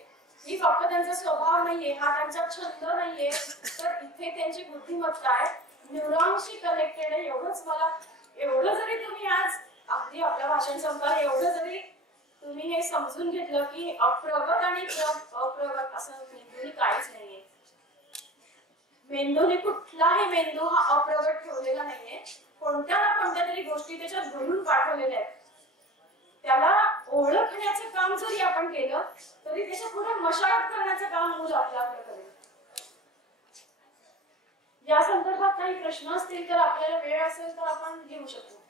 ही फक्त त्यांचा स्वभाव नाहीये, हा त्यांचा छंद नाहीये, तर इथे त्यांची बुद्धिमत्ता आहे, न्यूरॉनशी कनेक्टेड आहे. एवढं जरी तुम्ही आज अगदी आपल्या भाषण संपलं एवढं जरी तुम्ही हे समजून घेतलं की अप्रगत आणि अप्रगत असं मेंदूने काहीच नाहीये. मेंदूने कुठलाही मेंदू हा अप्रगत ठेवलेला नाहीये. कोणत्या ना कोणत्या तरी गोष्टी त्याच्यात भरून पाठवलेल्या आहेत. त्याला ओळखण्याचं काम जरी आपण केलं तरी त्याच्या पुढे मशागत करण्याचं काम मूल आपल्याकडे करेल. या संदर्भात काही प्रश्न असतील तर आपल्याला वेळ असेल तर आपण घेऊ शकतो.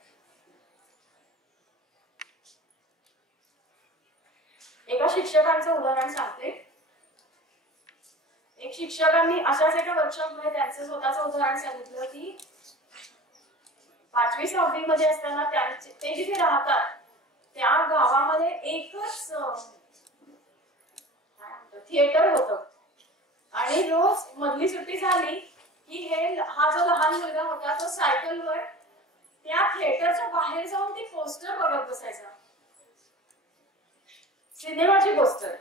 एका शिक्षकांचं उदाहरण सांगते. एक शिक्षकांनी अशाच एका वर्कशॉप मध्ये त्यांचं स्वतःचं उदाहरण सांगितलं की 5वी 6वी मध्ये असताना ते जिथे राहतात त्या गावामध्ये एकच थिएटर होतं आणि रोज मधली सुट्टी झाली की हा जो लहान मुलगा होता तो सायकलवर त्या थिएटरच्या बाहेर जाऊन ती पोस्टर बघत बसायचा, सिनेमाची पोस्टर.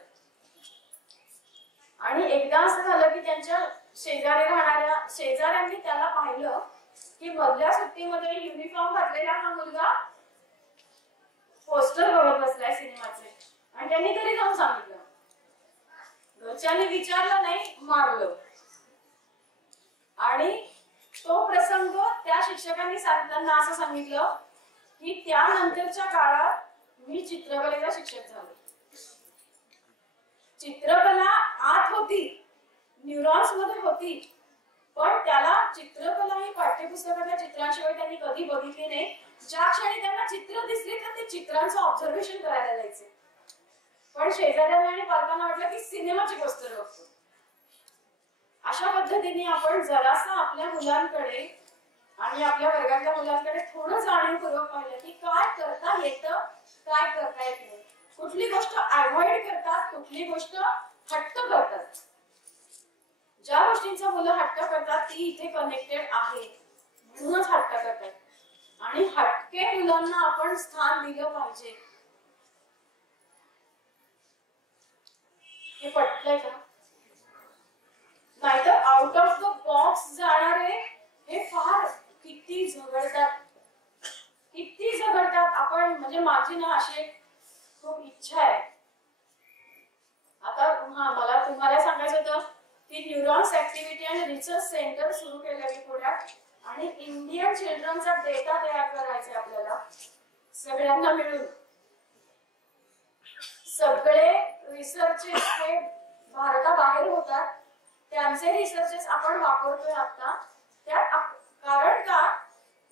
आणि एकदा असं झालं की त्यांच्या शेजारी राहणाऱ्या शेजाऱ्यांनी त्याला पाहिलं की मधल्या सुट्टीमध्ये युनिफॉर्म घातलेला हा मुलगा पोस्टर बघत बसलाय सिनेमाचे. आणि त्यांनी घरी जाऊन सांगितलं. घरच्यांनी विचारलं नाही, मारलं. आणि तो प्रसंग त्या शिक्षकांनी सांगताना असं सांगितलं की त्यानंतरच्या काळात मी चित्रकलेचा शिक्षक झालो. चित्रकला आत होती, न्यूरॉन्स मध्ये होती, पण त्याला चित्रकला ही पाठ्यपुस्तकातल्या चित्रांशिवाय त्यांनी कधी बघितली नाही. ज्या क्षणी त्यांना चित्र दिसली तर ते चित्रांचं ऑब्झर्वेशन करायला जायचे. पण शेजाऱ्यांना आणि पालकांना वाटलं की सिनेमाची पोस्टर बघतो. अशा पद्धतीने आपण जरासं आपल्या मुलांकडे आणि आपल्या वर्गातल्या मुलांकडे थोडं जाणीवपूर्वक पाहिलं की काय करता येतं, काय करता येत नाही, कुठली गोष्ट अवॉइड करतात, कुठली गोष्ट हट्ट करतात. ज्या गोष्टींचा मुलं हट्ट करतात ती इथे कनेक्टेड आहे म्हणूनच हट्ट करतात. आणि हटके मुलांना आपण स्थान दिलं पाहिजे. हे पटलंय का? नाहीतर आउट ऑफ द बॉक्स जाणारे हे फार किती झगडतात. आपण म्हणजे माझी ना अशी खूप इच्छा आहे. आता मला तुम्हाला सांगायचं होतं की न्यूरॉन्स ऍक्टिव्हिटी आणि रिसर्च सेंटर सुरू केलं मी पुण्यात. आणि इंडियन चिल्ड्रनचा डेटा तयार करायचा आपल्याला सगळ्यांना मिळून. सगळे रिसर्चेस हे भारताबाहेर होतात, त्यांचे रिसर्चेस आपण वापरतोय आता. कारण का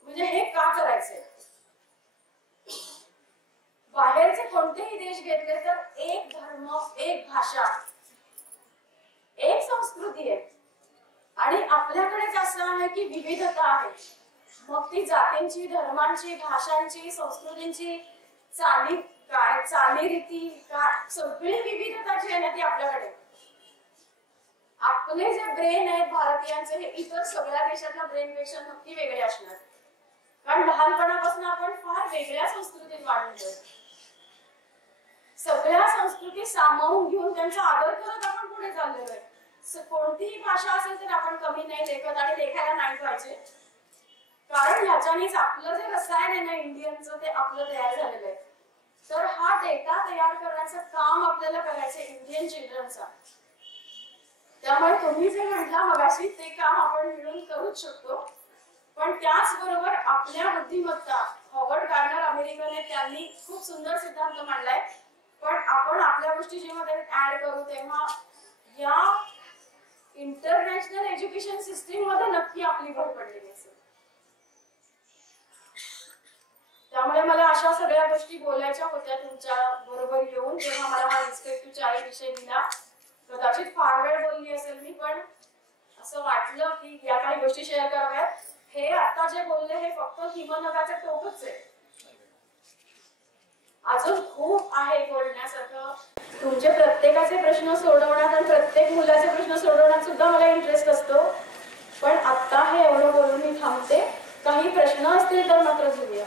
म्हणजे हे का करायचंय? बाहेरचे कोणतेही देश घेतले तर एक धर्म, एक भाषा, एक संस्कृती आहे. आणि आपल्याकडेच असं आहे की विविधता आहे. मग ती जातींची, धर्मांची, भाषांची, संस्कृतींची, चालीरीती काय सगळी विविधता जी आहे ना ती आपल्याकडे. आपले जे ब्रेन आहेत भारतीयांचे हे इतर सगळ्या देशातल्या ब्रेन पेक्षा नक्की वेगळे असणार. कारण लहानपणापासून आपण फार वेगळ्या संस्कृतीत वाढलोय. सगळ्या संस्कृती सामावून घेऊन त्यांचा आदर करत आपण पुढे चाललेलो आहे. कोणतीही भाषा असेल तर आपण कमी नाही लेखत आणि लेखायला नाही पाहिजे. कारण ह्याच्यानेच आपलं जे रसायन आहे ना इंडियनचं ते आपलं तयार झालेलं आहे. तर हा डेटा तयार करण्याचं काम आपल्याला करायचं इंडियन चिल्ड्रनचा. त्यामुळे तुम्ही जे म्हटला मगाशी ते काम आपण मिळून करूच शकतो. पण त्याचबरोबर आपल्या बुद्धिमत्ता, हॉवर्ड गार्डनर अमेरिकन त्यांनी खूप सुंदर सिद्धांत मांडलाय. पण आपण आपल्या गोष्टी जेव्हा त्यात ऍड करू तेव्हा या इंटरनॅशनल एज्युकेशन सिस्टीम मध्ये नक्की आपली भर पडलेली असेल. त्यामुळे मला अशा सगळ्या गोष्टी बोलायच्या होत्या तुमच्या बरोबर येऊन, जेव्हा मला हा रिस्पेक्टिव्ह चाळी विषय दिला. कदाचित फार वेळ बोलली असेल मी, पण असं वाटलं की या काही गोष्टी शेअर कराव्यात. हे आता जे बोलले हे फक्त हिमनगाचे टोकच आहे. अजून खूप आहे बोलण्यासारखं. तुमचे प्रत्येकाचे प्रश्न सोडवण्यात आणि प्रत्येक मुलाचे प्रश्न सोडवण्यात सुद्धा मला इंटरेस्ट असतो. पण आता हे एवढं बोलून मी थांबते. काही प्रश्न असतील तर मात्र घेऊया.